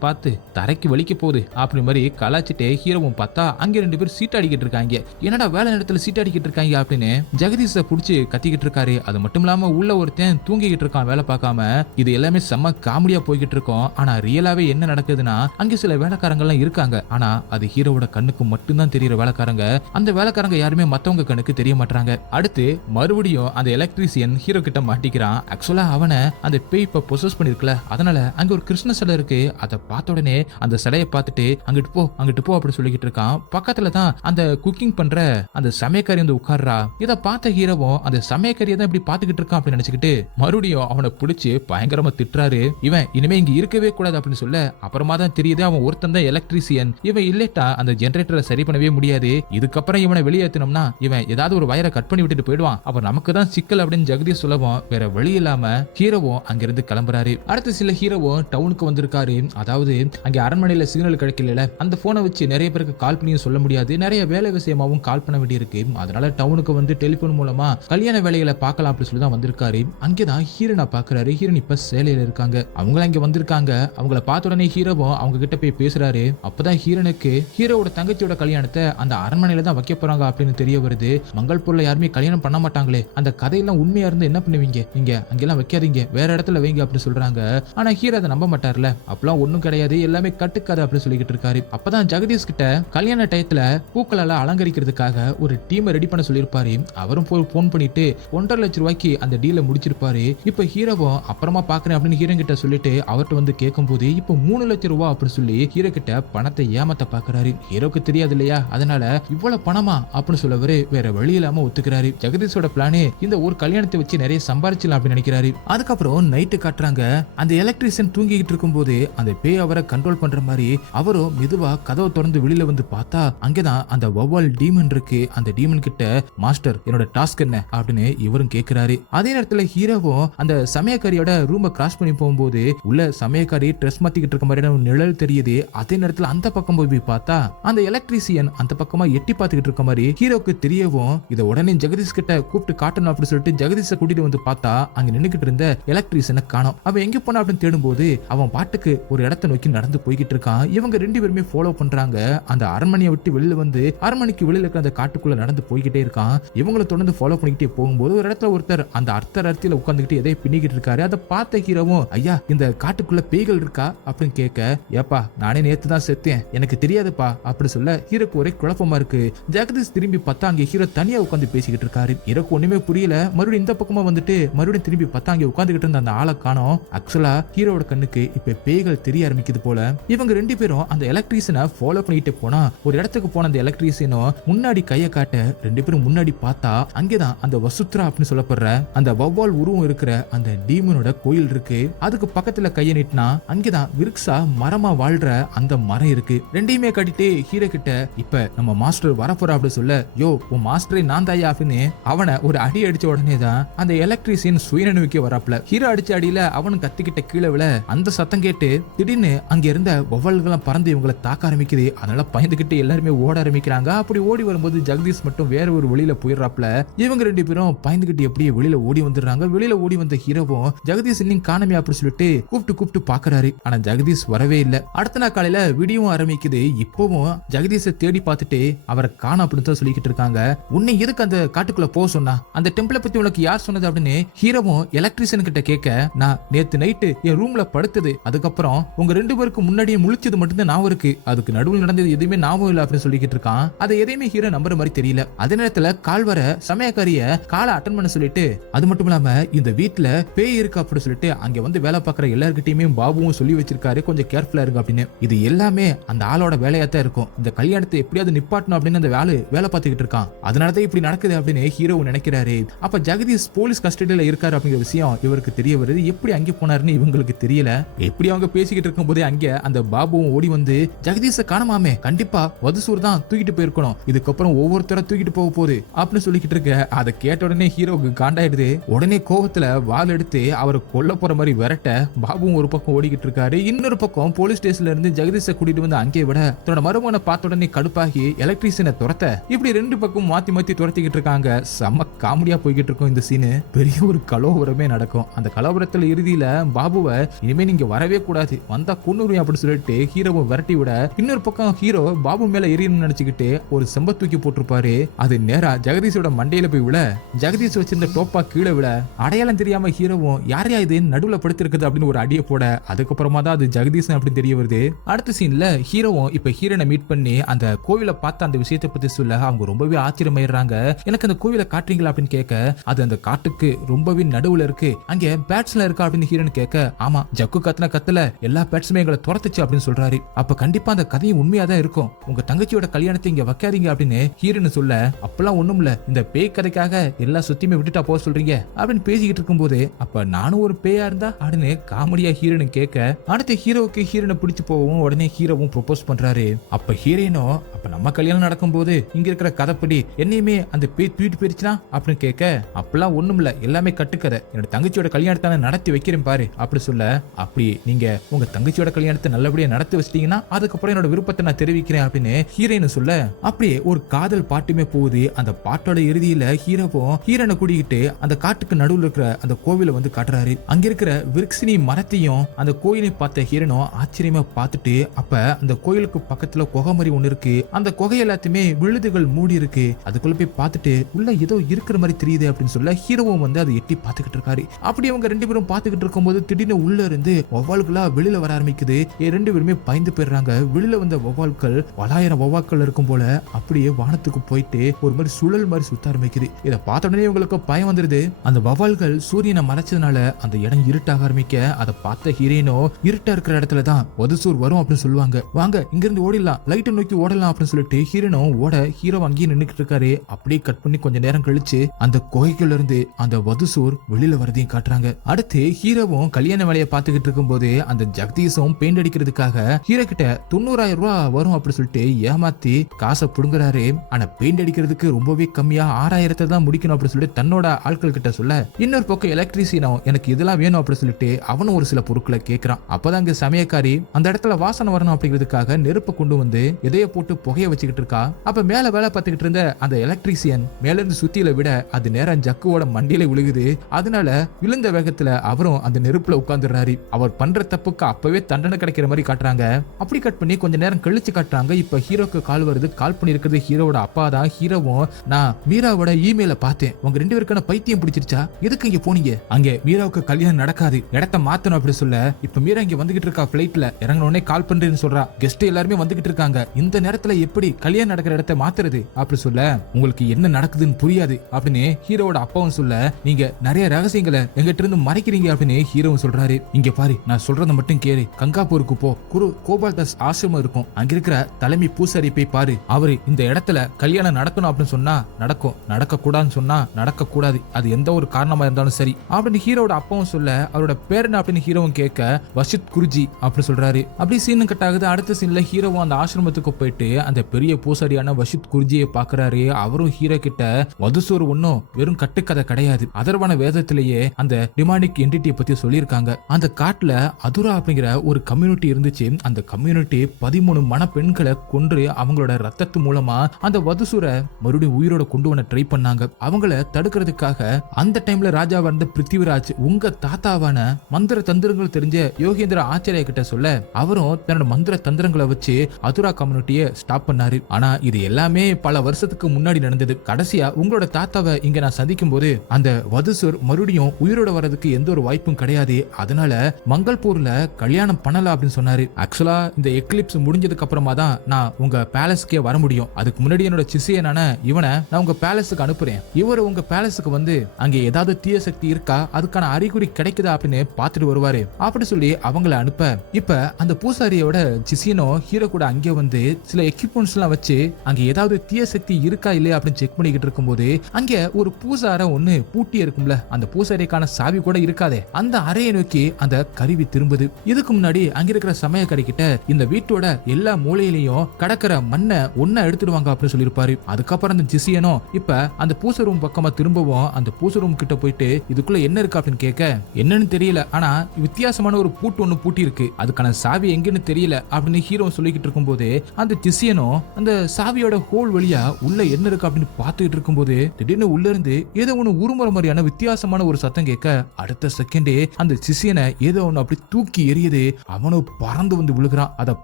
பார்த்து தரைக்கு வலிக்க போகுது அப்படி மாதிரி கலாச்சிட்டே ஹீரோவும் பார்த்தா அங்க 2 பேர் சீட் அடிக்கிட்டு இருக்காங்க. என்னடா வேலை நேரத்துல சீட் அடிக்கிட்டு இருக்காங்க அப்படின்னு ஜெகதீஷை புடிச்சு கத்திக்கிட்டு இருக்காரு. அது மட்டும் இல்லாம உள்ள ஒருத்தன் தூங்கிக்கிட்டு இருக்கான் வேலை பார்க்காம. இது எல்லாமே செம்ம காமெடியா போய்கிட்டு இருக்கும். ஆனா ரியலாவே என்ன நடக்குதுன்னா அங்க சில வேலைக்காரங்க எல்லாம் இருக்காங்க. ஆனா அது ஹீரோவோட கண்ணுக்கு மட்டும்தான் தெரியற வேலைக்காரங்க. அந்த வேலைக்காரங்க யாருமே மத்தவங்க கண்ணுக்கு தெரிய மாட்டாங்க. அடுத்து மறுபடியும் அந்த எலக்ட்ரிஷியன் ஹீரோ கிட்ட மாட்டிக்கிறான். ஆக்சுவலா அவனை அந்த பேய் இப்ப பொசஸ் பண்ணிருக்கல, அதனால அங்க ஒரு கிருஷ்ண சிலை இருக்கு. அதை பார்த்த உடனே அந்த சிலையை பார்த்துட்டு அங்கிட்டு போ அப்படி சொல்லிக்கிட்டு இருக்கான். பக்கத்துல தான் அந்த குக்கிங் பண்ற அந்த சமயக்காரி வந்து உட்கார்றா. இதை பார்த்த ஹீரோவும் அந்த சமயக்காரியை தான் இப்படி பாத்துக்கிட்டு இருக்கான் அப்படின்னு நினைச்சுக்கிட்டு மறுபடியும் அவனை பிடிச்சு பயங்கரமா திட்டுறாரு. இவன் இனிமே இங்க இருக்கவே கூடாது அப்படின்னு சொல்ல அப்புறமா தான் தெரியுது அவன் ஒருத்தன் தான் எலக்ட்ரிஷியன். இவன் இல்லட்டா அந்த ஜெனரேட்டரை சரி பண்ணவே முடியாது. இதுக்கப்புறம் இவனை வெளியேற்றணும்னா இவன் ஏதாவது ஒரு வயரை கட் பண்ணி விட்டுட்டு போயிடுவான். அப்ப நமக்கு தான் சிக்கல் அப்படின்னு ஜெகதீஷ் சொல்லவும் வேற வழி இல்லாம ஹீரோவும் அங்கிருந்து கிளம்புறாரு. அடுத்த சில ஹீரோவும் டவுனுக்கு வந்திருக்காரு. அதாவது அங்க அரண்மனையில சிக்னல் கிடைக்கல, அந்த போனை வச்சு நிறைய பேருக்கு கால் பண்ணியும் சொல்ல முடியாது, நிறைய வேலை விஷயமாவும் கால் பண்ண வேண்டியிருக்கு. அதனால டவுனுக்கு வந்து டெலிபோன் மூலமா கல்யாண வேலைகளை பார்க்கலாம் அப்படின்னு சொல்லி தான் வந்திருக்காரு. அங்கேதான் ஹீரோனை பாக்குறாரு. ஹீரோன் இப்ப சேலையில இருக்காங்க. அவங்கள இங்க வந்திருக்காங்க. அவங்கள பார்த்த உடனே ஹீரோவும் அவங்க கிட்ட போய் பேசுறாரு. அப்பதான் ஹீரோனுக்கு ஹீரோவோட தங்கச்சியோட கல்யாணத்தை அந்த அரண்மனையில தான் வைக்க போறாங்க அப்படின்னு தெரிய வருது. மங்கள்பூர்ல யாருமே கல்யாணம் பண்ண மாட்டாங்களே, அந்த கதையெல்லாம் உண்மையா இருந்து என்ன பண்ணுவீங்க, நீங்க அங்கெல்லாம் வைக்காதீங்க, வேற இடத்துல வைங்க அப்படின்னு சொல்றாங்க. ஆனா ஹீரோ அதை நம்ப மாட்டார்ல, அப்பெல்லாம் ஒண்ணும் கிடையாது, எல்லாமே கட்டுக்காது அப்படின்னு சொல்லிக்கிட்டு இருக்காரு. அப்பதான் ஜெகதீஷ் கிட்ட கல்யாண டயத்துல பூக்களால அலங்கரிக்கிறதுக்காக ஒரு டீமை ரெடி பண்ண சொல்லியிருப்பாரு. அவரும் போன் பண்ணிட்டு 1.5 லட்சம் ரூபாய்க்கு அந்த டீலை முடிச்சிருப்பாரு. இப்ப ஹீரோவும் அப்புறமா பாக்குறேன் அப்படின்னு ஹீரோ கிட்ட சொல்லிட்டு அவர்கிட்ட வந்து கேட்கும் போது இப்ப 3 லட்சம் ரூபாய் அப்படின்னு சொல்லி ஹீரோ கிட்ட பணத்தை ஏமாத்த பாக்குறாரு. ஹீரோக்கு தெரியாது இல்லையா, அதனால இவ்வளவு பணமா அப்படின்னு சொல்லவரு வேற வழி இல்லாம ஒத்துக்கிறாரு. ஜெகதீஷோட பிளானே இந்த ஒரு கல்யாணத்தை வச்சு நிறைய சம்பாரிச்சலாம் அப்படின்னு நினைக்கிறாரு. அதுக்கப்புறம் நைட்டு காட்டுறாங்க, அந்த எலக்ட்ரீஷியன் தூங்கிட்டு இருக்கும் போது அந்த பேய் அவரை கண்ட்ரோல் பண்ற மாதிரி அவரும் மெதுவா கதவை திறந்து வெளியில வந்து பார்த்தா அங்கதான் அந்த வவ்வால் டீமன் இருக்கு. அந்த டீமன் கிட்ட மாஸ்டர் என்னோட டாஸ்க் என்ன அப்படின்னு இவரும் கேக்குறாரு. அதே நேரத்துல ஹீரோவும் அந்த சமயக்காரியோட ரூமை கிராஸ் பண்ணி போகும்போது உள்ள சமயக்காரி ட்ரெஸ் மாத்திக்கிட்டு இருக்க மாதிரியான ஒரு நிழல் தெரியுது. அதே நேரத்துல அந்த பக்கம் போய் பார்த்தா அந்த எலக்ட்ரீசியன் அந்த பக்கமா எட்டி பார்த்துக்கிட்டு இருக்க மாதிரி ஹீரோக்கு தெரியவும் இதை உடனே ஜெகதீஷ் கிட்ட கூப்பிட்டு காட்டணும் அப்படின்னு சொல்லிட்டு ஜெகதீஷை கூட்டிட்டு வந்து பார்த்தா அங்க நின்னுக்கிட்டு இருந்த எலக்ட்ரீசியனை காணோம். அவன் எங்க போனா அப்படின்னு தேடும்போது அவன் பாட்டுக்கு ஒரு இடத்தை நோக்கி நடந்து போய்கிட்டு இருக்கான். இவங்க 2 பேருமே ஃபாலோ பண்றாங்க. அந்த அரண்மனையை விட்டு வெளியில வந்து அரண்மனைக்கு வெளியில இருக்க அந்த காட்டுக்குள்ள நடந்து போய்கிட்டே இருக்கான். இவங்களை தொடர்ந்து ஃபாலோ பண்ணிக்கிட்டே போகும்போது ஒரு இடத்துல ஒருத்தர் அந்த அர்த்தத்தில் உட்கார்ந்துகிட்டு எதை பின்னிக்கிட்டு இருக்காரு. அதை பார்த்த ஹீரோவும் ஐயா இந்த காட்டுக்குள்ள பேய்கள் இருக்கா அப்படின்னு கேட்க, ஏப்பா நானே நேத்து தான் செத்தேன், எனக்கு தெரியாதுப்பா அப்படி சொல்ல ஹீரோக்கு ஒரே குழப்பமா இருக்கு. ஜெகதீஷ் திரும்பி பார்த்தா அங்க ஹீரோ தனியா உட்கார்ந்து பேசிக்கிட்டு இருக்காரு. ஹீரோக்கு ஒண்ணுமே புரியல. மறுபடியும் இந்த பக்கமா வந்துட்டு மறுபடியும் திரும்பி பார்த்தா அங்க உட்கார்ந்துகிட்டு இருந்த அந்த ஆளை காணோம். ஆக்சுவலா ஹீரோட கண்ணுக்கு இப்ப பேய்கள் தெரிய ஆரம்பிக்குது போல. இவங்க 2 பேரும் அந்த எலக்ட்ரீஷியனை ஃபாலோ பண்ணிட்டு போனா ஒரு இடத்துக்கு போன அந்த எலக்ட்ரீஷியனும் முன்னாடி கையை காட்ட 2 பேரும் முன்னாடி பார்த்தா அங்கேதான் அந்த வசுத்ரா அப்படின்னு சொல்லப்படுற அந்த வவ்வால் உருவம் இருக்கிற அந்த டீமனோட கோயில் இருக்கு. அதுக்கு பக்கத்துல கையை நீட்டினா அங்கேதான் விருக்ஸா மரமா வாழ்ற அந்த மரம் இருக்கு. 2யுமே கட்டிட்டு ஹீரோ கிட்ட இப்ப நம்ம மாஸ்டர் வரப்போறா அப்படின்னு சொல்ல, யோ உன் மாஸ்டரை நான் தாயா அப்படின்னு அவனை ஒரு அடி அடிச்ச உடனே தான் அந்த எலக்ட்ரீஷியன் சுயநினைவுக்கே வராப்ல. ஹீரோ அடிச்ச அடியில அவனும் கத்திக்கிட்ட கீழே விழ அந்த சத்தம் கேட்டு திடீர்னு அங்க இருந்த வவ்வால்கள் பறந்து இவங்களை தாக்க ஆரம்பிக்குது. அதனால பயந்துகிட்டு எல்லாருமே ஓட ஆரம்பிக்கிறாங்க. அப்படி ஓடி வரும்போது ஜெகதீஷ் மட்டும் வேற ஒரு வெளியில போயிடுறாப்ல. இவங்க 2 பேரும் பயந்துகிட்டு எப்படியே வெளியில ஓடி வந்துடுறாங்க. வெளியில ஓடி வந்த ஹீரோவும் ஜெகதீஷ் இன்னும் காணமே அப்படின்னு சொல்லிட்டு கூப்பிட்டு பாக்குறாரு. ஆனா ஜெகதீஷ் வரவே இல்ல. அடுத்த நாள் காலையில வீடியோவும் ஆரம்பிக்குது. இப்பவும் ஜெகதீஷை தேடி பார்த்துட்டு அவரை காண அப்படின்னு தான் சொல்லிக்கிட்டு இருக்காங்க. உன்னை எதுக்கு அந்த காட்டுக்குள்ள போக சொன்னா, அந்த டெம்பிளை பத்தி உனக்கு யார் சொன்னது அப்படின்னு ஹீரோவும் எலக்ட்ரீஷியன் கிட்ட கேட்க, நான் நேத்து நைட்டு என் ரூம்ல படுத்தது, அதுக்கப்புறம் உங்க 2 பேருக்கு முன்னாடியே முழிச்சது மட்டும்தான் ஞாபகம் இருக்கு, அதுக்கு நடுவில் நடந்தது எதுவுமே ஞாபகம் இல்ல அப்படின்னு சொல்லிக்கிட்டு இருக்கான். அதை எதையுமே ஹீரோ நம்புற மாதிரி தெரியல. அதே நேரத்துல கால் வர சமயக்காரிய காலை அட்டன் பண்ண சொல்லிட்டு அது மட்டும் இல்லாம இந்த வீட்டுல பேய் இருக்கு அப்படின்னு சொல்லிட்டு அங்க வந்து வேலை பார்க்குற எல்லார்கிட்டயுமே பாபுவும் சொல்லி வச்சிருக்காரு, கொஞ்சம் கேர்ஃபுல்லா இருக்கு அப்படின்னு. இது எல்லாமே அந்த ஆளோட வேலையா தான் இருக்கும். இந்த கல்யாணத்தை எப்படியாவது நிப்பாட்டணும் அப்படின்னு அந்த வேலை பார்த்துக்கிட்டு இருக்கான். அதனாலதான் இப்படி நடக்குது அப்படின்னு ஹீரோ நினைக்கிறாரு. அப்ப ஜெகதீஷ் போலீஸ் கஸ்டடியில இருக்காரு அப்படிங்கிற விஷயம் இவருக்கு தெரிய வருது. எப்படி அங்கே போனாருன்னு இவங்களுக்கு தெரியல. எப்படி அவங்க பேசிக்கிட்டு இருக்கும் போதே அங்க அந்த பாபுவும் ஓடி வந்து ஜெகதீஷை காணாமே, கண்டிப்பா வதுசூர் தான் தூக்கிட்டு போயிருக்கணும், இதுக்கப்புறம் ஒவ்வொருத்தர தூக்கிட்டு போக போகுது அப்படின்னு சொல்லிக்கிட்டு இருக்க. அதை கேட்ட உடனே ஹீரோக்கு காண்டாயிடுது. உடனே கோவத்துல வாள் எடுத்து அவரை கொல்ல போற மாதிரி விரட்ட பாபுவும் ஒரு பக்கம் ஓடிக்கிட்டு இருக்காரு. இன்னொரு பக்கம் போலீஸ் ஸ்டேஷன்ல இருந்து ஜெகதீஷை கூட்டிட்டு வந்து அங்கே விட தன்னோட மருமகனை பார்த்த உடனே கடுப்பாகி எலக்ட்ரீஷியனை துரத்த இப்படி 2 பக்கம் மாத்தி துரத்திக்கிட்டு இருக்காங்க. செம்ம காமெடியா போய்கிட்டு இருக்கும் இந்த சீனு. பெரிய ஒரு கலோபரமே நடக்கும். அந்த கலோபரத்துல இறுதியில பாபுவை இனிமே நீங்க வரவே கூடாது, வந்தா கொன்னுருவேன் அப்படின்னு சொல்லிட்டு ஹீரோவை விரட்டி விட இன்னொரு பக்கம் ஹீரோ பாபு மேல எரியணும்னு நினைச்சுக்கிட்டு ஒரு செம்ப தூக்கி போட்டிருப்பாரு. அது நேரா ஜெகதீஷோட மண்டையில போய் விட ஜெகதீஷ் வச்சிருந்த டோப்பா கீழே விட அடையாளம் தெரியாம ஹீரோவும் யாரையா இது நடுவுல படுத்திருக்குது அப்படின்னு ஒரு அடியை போட அதுக்கப்புறமா தான் அது ஜெகதீஷ் அப்படின்னு தெரிய வருது. அடுத்த சீன்ல ஹீரோவும் இப்ப ஹீரோனை மீட் பண்ணி அந்த கோவிலை பார்த்த அந்த விஷயத்தை பத்தி சொல்ல அவங்க ரொம்பவே ஆச்சரியமாயிடுறாங்க. எனக்கு அந்த கோவிலை காட்டுறீங்களா அப்படின்னு கேட்க, அது அந்த காட்டுக்கு ரொம்பவே நடுவுல இருக்கு, அங்க பேட்ஸ்ல இருக்கா அப்படின்னு ஹீரோன் கேட்க, ஆமா ஜக்கு கத்துன கத்துல எல்லா பேட்ஸுமே எங்களை துரத்துச்சு அப்படின்னு சொல்றாரு. அப்ப கண்டிப்பா அந்த கதையும் உண்மையா தான் இருக்கும், உங்க தங்கச்சியோட கல்யாணத்தை இங்க வைக்காதீங்க அப்படின்னு ஹீரோன் சொல்ல, அப்பெல்லாம் ஒண்ணும் இல்ல, இந்த பேய் கதைக்காக எல்லா சுத்தியுமே விட்டுட்டா போக சொல்றீங்க அப்படின்னு பேசிக்கிட்டு இருக்கும் போது, அப்ப நானும் ஒரு பேயா இருந்தா அப்படின்னு காமெடியா ஹீரோனு கேட்க, அடுத்த ஹீரோவுக்கு ஹீரோனை பிடிச்சு போகவும் உடனே ஹீரோவும் ப்ரொபோஸ் பண்றாரு. அப்ப ஹீரோயினோ, அப்ப நம்ம கல்யாணம் நடக்கும் போது இங்க இருக்கிற கதைப்படி என்னையுமே அந்த பேய் தூக்கிட்டு போயிருச்சுனா அப்படின்னு கேட்க, அப்பெல்லாம் ஒண்ணும் இல்ல, எல்லாமே கட்டுக்கதை, என்னோட தங்கச்சியோட கல்யாணத்தை நடத்தி வைக்கிறேன் பாரு அப்படி சொல்ல, அப்படி நீங்க உங்க தங்கச்சியோட கல்யாணத்தை நல்லபடியா நடத்தி வச்சிட்டீங்கன்னா அதுக்கப்புறம் என்னோட விருப்பத்தை நான் தெரிவிக்கிறேன் அப்படின்னு ஹீரோயின் சொல்ல, அப்படியே ஒரு காதல் பாட்டுமே போகுது. அந்த பாட்டோட இறுதியில ஹீரோவும் ஹீரோனை கூட்டிக்கிட்டு அந்த காட்டுக்கு நடுவில் இருக்கிற அந்த கோவிலை வந்து காட்டுறாரு. அங்க இருக்கிற விருக்ஷினி மரத்தையும் அந்த கோயிலை பார்த்த ஹீரோனும் ஆச்சரியமா பார்த்துட்டு, அப்ப அந்த கோயிலுக்கு பக்கத்துல குகை மாதிரி ஒண்ணு இருக்கு, அந்த குகை எல்லாத்தையுமே விழுதுகள் மூடி இருக்கு, அதுக்குள்ள போய் பார்த்துட்டு உள்ள ஏதோ இருக்கிற மாதிரி தெரியுது அப்படின்னு சொல்ல ஹீரோவும் வந்து அதை எட்டி பார்த்துக்கிட்டு இருக்காரு. அப்படி அவங்க 2 பேரும் பார்த்துக்கிட்டு இருக்கும்போது திடீர்னு உள்ள இருந்து வௌவால்களா வெளியில வர ஆரம்பிக்குது. 2 பேருமே பயந்து போயிடுறாங்க. வெளியில வந்த வௌவால்கள் 1000 வௌவால்கள் இருக்கும் போல அப்படியே வானத்துக்கு போயிட்டு ஒரு மாதிரி சுழல் மாதிரி சுத்த ஆரம்பிக்குது. இதை பார்த்த உடனே இவங்களுக்கு பயம் வந்துருது. அந்த வௌவால்கள் சூரியனை மறைச்சதுனால அந்த இடம் இருட்டாக ஆரம்பிக்க அதை அதை பார்த்த ஹீரோயினோ இருட்டா இருக்கிற இடத்துல தான் வதுசூர் வரும் அப்படின்னு சொல்லுவாங்க. வாங்க இங்க இருந்து ஓடிடலாம், லைட்டை நோக்கி ஓடலாம் அப்படின்னு சொல்லிட்டு ஹீரோனும் ஓட ஹீரோ அங்கேயே நின்னுட்டு இருக்காரு. அப்படியே கட் பண்ணி கொஞ்ச நேரம் கழிச்சு அந்த குகைக்குள்ள இருந்து அந்த வதுசூர் வெளியில வரதையும் காட்டுறாங்க. அடுத்து ஹீரோவும் கல்யாண வேலையை பார்த்துக்கிட்டு இருக்கும் போது அந்த ஜெகதீஷும் பெயிண்ட் அடிக்கிறதுக்காக ஹீரோ கிட்ட 90,000 ரூபாய் வரும் அப்படின்னு சொல்லிட்டு ஏமாத்தி காசை புடுங்குறாரு. ஆனா பெயிண்ட் அடிக்கிறதுக்கு ரொம்பவே கம்மியா 6,000 தான் முடிக்கணும் அப்படின்னு சொல்லிட்டு தன்னோட ஆட்கள் கிட்ட சொல்ல, இன்னொரு பக்கம் எலக்ட்ரிசியனும் எனக்கு இதெல்லாம் வேணும் அப்படின்னு சொல்லிட்டு அவனும் ஒரு சில பொருட்களை கேட்கிறான். அப்பதான் அங்க சமயக்காரி அந்த இடத்துல வாசனை வரணும் அப்படிங்கிறதுக்காக நெருப்பை கொண்டு வந்து எதைய போட்டு புகைய வச்சுக்கிட்டு இருக்கா. அப்ப மேல வேலை பார்த்துக்கிட்டு இருந்த அந்த எலக்ட்ரிசியன் மேல இருந்து சுத்தியில விட அது நேரம் ஜக்குவோட மண்டியில விழுகுது. அதனால விழுந்த வேகத்துல அவரும் அந்த நெருப்புல உட்கார்ந்துடுறாரு. அவர் பண்ற தப்புக்கு அப்பவே தண்டனை கிடைக்கிற மாதிரி காட்டுறாங்க. அப்படி கட் பண்ணி கொஞ்ச நேரம் கழிச்சு காட்டுறாங்க. இப்ப ஹீரோக்கு கால் வருது. கால் பண்ணி இருக்கிறது ஹீரோட அப்பா தான். ஹீரோவும், நான் மீராவோட இமெயில பார்த்தேன், உங்க 2 பேருக்கான பைத்தியம் பிடிச்சிருச்சா, எதுக்கு இங்க போனீங்க, அங்க மீராவுக்கு கல்யாணம் நடக்காது, இடத்த மாத்தணும் அப்படி சொல்ல, இப்ப மீரா இங்க வந்துகிட்டு இருக்கா, பிளைட்ல இறங்கின உடனே கால் பண்றேன்னு சொல்றா. கெஸ்ட் எல்லாருமே வந்துகிட்டு இருக்காங்க, இந்த நேரத்துல எப்படி கல்யாணம் நடக்கிற இடத்த மாத்துறது அப்படி சொல்ல, உங்களுக்கு என்ன நடக்குதுன்னு புரியாது அப்படின்னு ஹீரோட அப்பாவும் சொல்ல, நீங்க நிறைய ரகசியங்களை எங்கிட்ட இருந்து மறைக்கிறீங்க அப்படின்னு ஹீரோவும் சொல்றாரு. இங்க பாரு, நான் சொல்றதை மட்டும் கேளு, கங்காப்பூருக்கு போ, குரு கோபால் தாஸ் ஆசிரமம் இருக்கும், அங்க இருக்கிற தலைமை பூசாரி போய் பாரு, அவரு இந்த இடத்துல கல்யாணம் நடக்கணும் அப்படின்னு சொன்னா நடக்கும், நடக்க கூடாதுன்னு சொன்னா நடக்க கூடாது, அது எந்த ஒரு காரணமா இருந்தாலும் சரி அப்படின்னு ஹீரோட அப்பாவும் சொல்ல, அவரோட பேர் என்ன அப்படின்னு ஹீரோவும் கேட்க, வஷித் குருஜி அப்படி சொல்றாரு. அப்படி சீன் கட் ஆகுது. அடுத்த சீன்ல ஹீரோவும் அந்த ஆசிரமத்துக்கு போயிட்டு அந்த பெரிய பூசாரியான வஷித் குருஜியை பாக்குறாரு. அவரும் ஹீரோ கிட்ட, வதுசூர் ஒன்னும் வெறும் கட்டுக்கதை கிடையாது, அதர்வன வேதத்திலேயே அந்த டிமானிக் என்டிட்டியை பத்தி சொல்லியிருக்காங்க. அந்த காட்டுல அதுரா அப்படிங்கிற ஒரு கம்யூனிட்டி இருந்துச்சு. அந்த கம்யூனிட்டி 13 மன பெண்களை கொன்று அவங்களோட ரத்தத்து மூலமா அந்த வதுசூரை மறுபடியும் உயிரோட கொண்டு வர ட்ரை பண்ணாங்க. அவங்கள தடுக்கிறதுக்காக அந்த டைம்ல ராஜாவா இருந்த பிருத்திவிராஜ் உங்க தாத்தாவான மந்திர தந்திரங்கள் தெரிஞ்ச யோகேந்திர ஆச்சாரிய கிட்ட சொல்ல, அவரும் தன்னோட மந்திர தந்திரங்களை வச்சு அதுரா கம்யூனிட்டியை ஸ்டாப் பண்ணாரு. ஆனா இது எல்லாமே பல வருஷத்துக்கு முன்னாடி நடந்தது. கடைசியா உங்களோட தாத்தாவை இங்க நான் சந்திக்கும் போது அந்த வதுசூர் மறுபடியும் உயிரோட வரதுக்கு எந்த ஒரு வாய்ப்பும் கிடையாது, அதனால மங்கள்பூர்ல கல்யாணம் பண்ணல அப்படின்னு சொன்னாரு. ஆக்சுவலா இந்த எக்லிப்ஸ் முடிஞ்சதுக்கு அப்புறமா தான் நான் உங்க பேலஸ்க்கே வர முடியும், அதுக்கு முன்னாடி என்னோட சிசியனான இவனை நான் உங்க பேலஸுக்கு அனுப்புறேன், இவர் உங்க பேலஸுக்கு வந்து அங்க ஏதாவது தீய சக்தி இருக்கா, அதுக்கான அறிகுறி கிடைக்குதா அப்படின்னு பாத்துட்டு வருவாரு அப்படி சொல்லி அவங்கள அனுப்ப, இப்ப அந்த பூசாரியோட சிசியனோ ஹீரோ கூட அங்கே வந்து சில எக்யூப்மெண்ட்ஸ் எல்லாம் வச்சு அங்க ஏதாவது தீய சக்தி இருக்கா இல்லையா அப்படின்னு செக் பண்ணிக்கிட்டு இருக்கும்போது அங்க ஒரு பூசார ஒண்ணு பூட்டி இருக்கும்ல, அந்த பூசாரிக்கான சாவி கூட இருக்காதே, அந்த அறையை நோக்கி அந்த கருவி திரும்புது. இதுக்கு முன்னாடி அங்க இருக்கிற சமயக்காரி கிட்ட இந்த வீட்டோட எல்லா மூலையிலையும் கடக்கிற மண்ணை ஒன்னா எடுத்துடுவாங்க அப்படின்னு சொல்லியிருப்பாரு. அதுக்கப்புறம் அந்த ஜிசியனோ இப்ப அந்த பூச ரூம் பக்கமா திரும்பவும் அந்த பூச ரூம் கிட்ட போயிட்டு இதுக்குள்ள என்ன இருக்கு அப்படின்னு கேட்க, என்னன்னு தெரியல, ஆனா வித்தியாசமான ஒரு பூட்டு ஒண்ணு பூட்டி இருக்கு, அதுக்கான சாவி எங்கன்னு தெரியல அப்படின்னு ஹீரோ சொல்லிக்கிட்டு இருக்கும் போது அந்த ஜிசியனோ அந்த சாவியோட ஹோல் வழியா உள்ள என்ன இருக்கு அப்படின்னு பாத்துக்கிட்டு இருக்கும் போது திடீர்னு உள்ள இருந்து ஏதோ ஒண்ணு உருமுறை மாதிரியான வித்தியாசமான ஒரு சத்தம் கேட்க, அடுத்த செகண்டே அந்த சிசியனை ஏதோ ஒண்ணு அப்படி தூக்கி எறியுது. அவனும் பறந்து வந்து விழுகிறான். அதை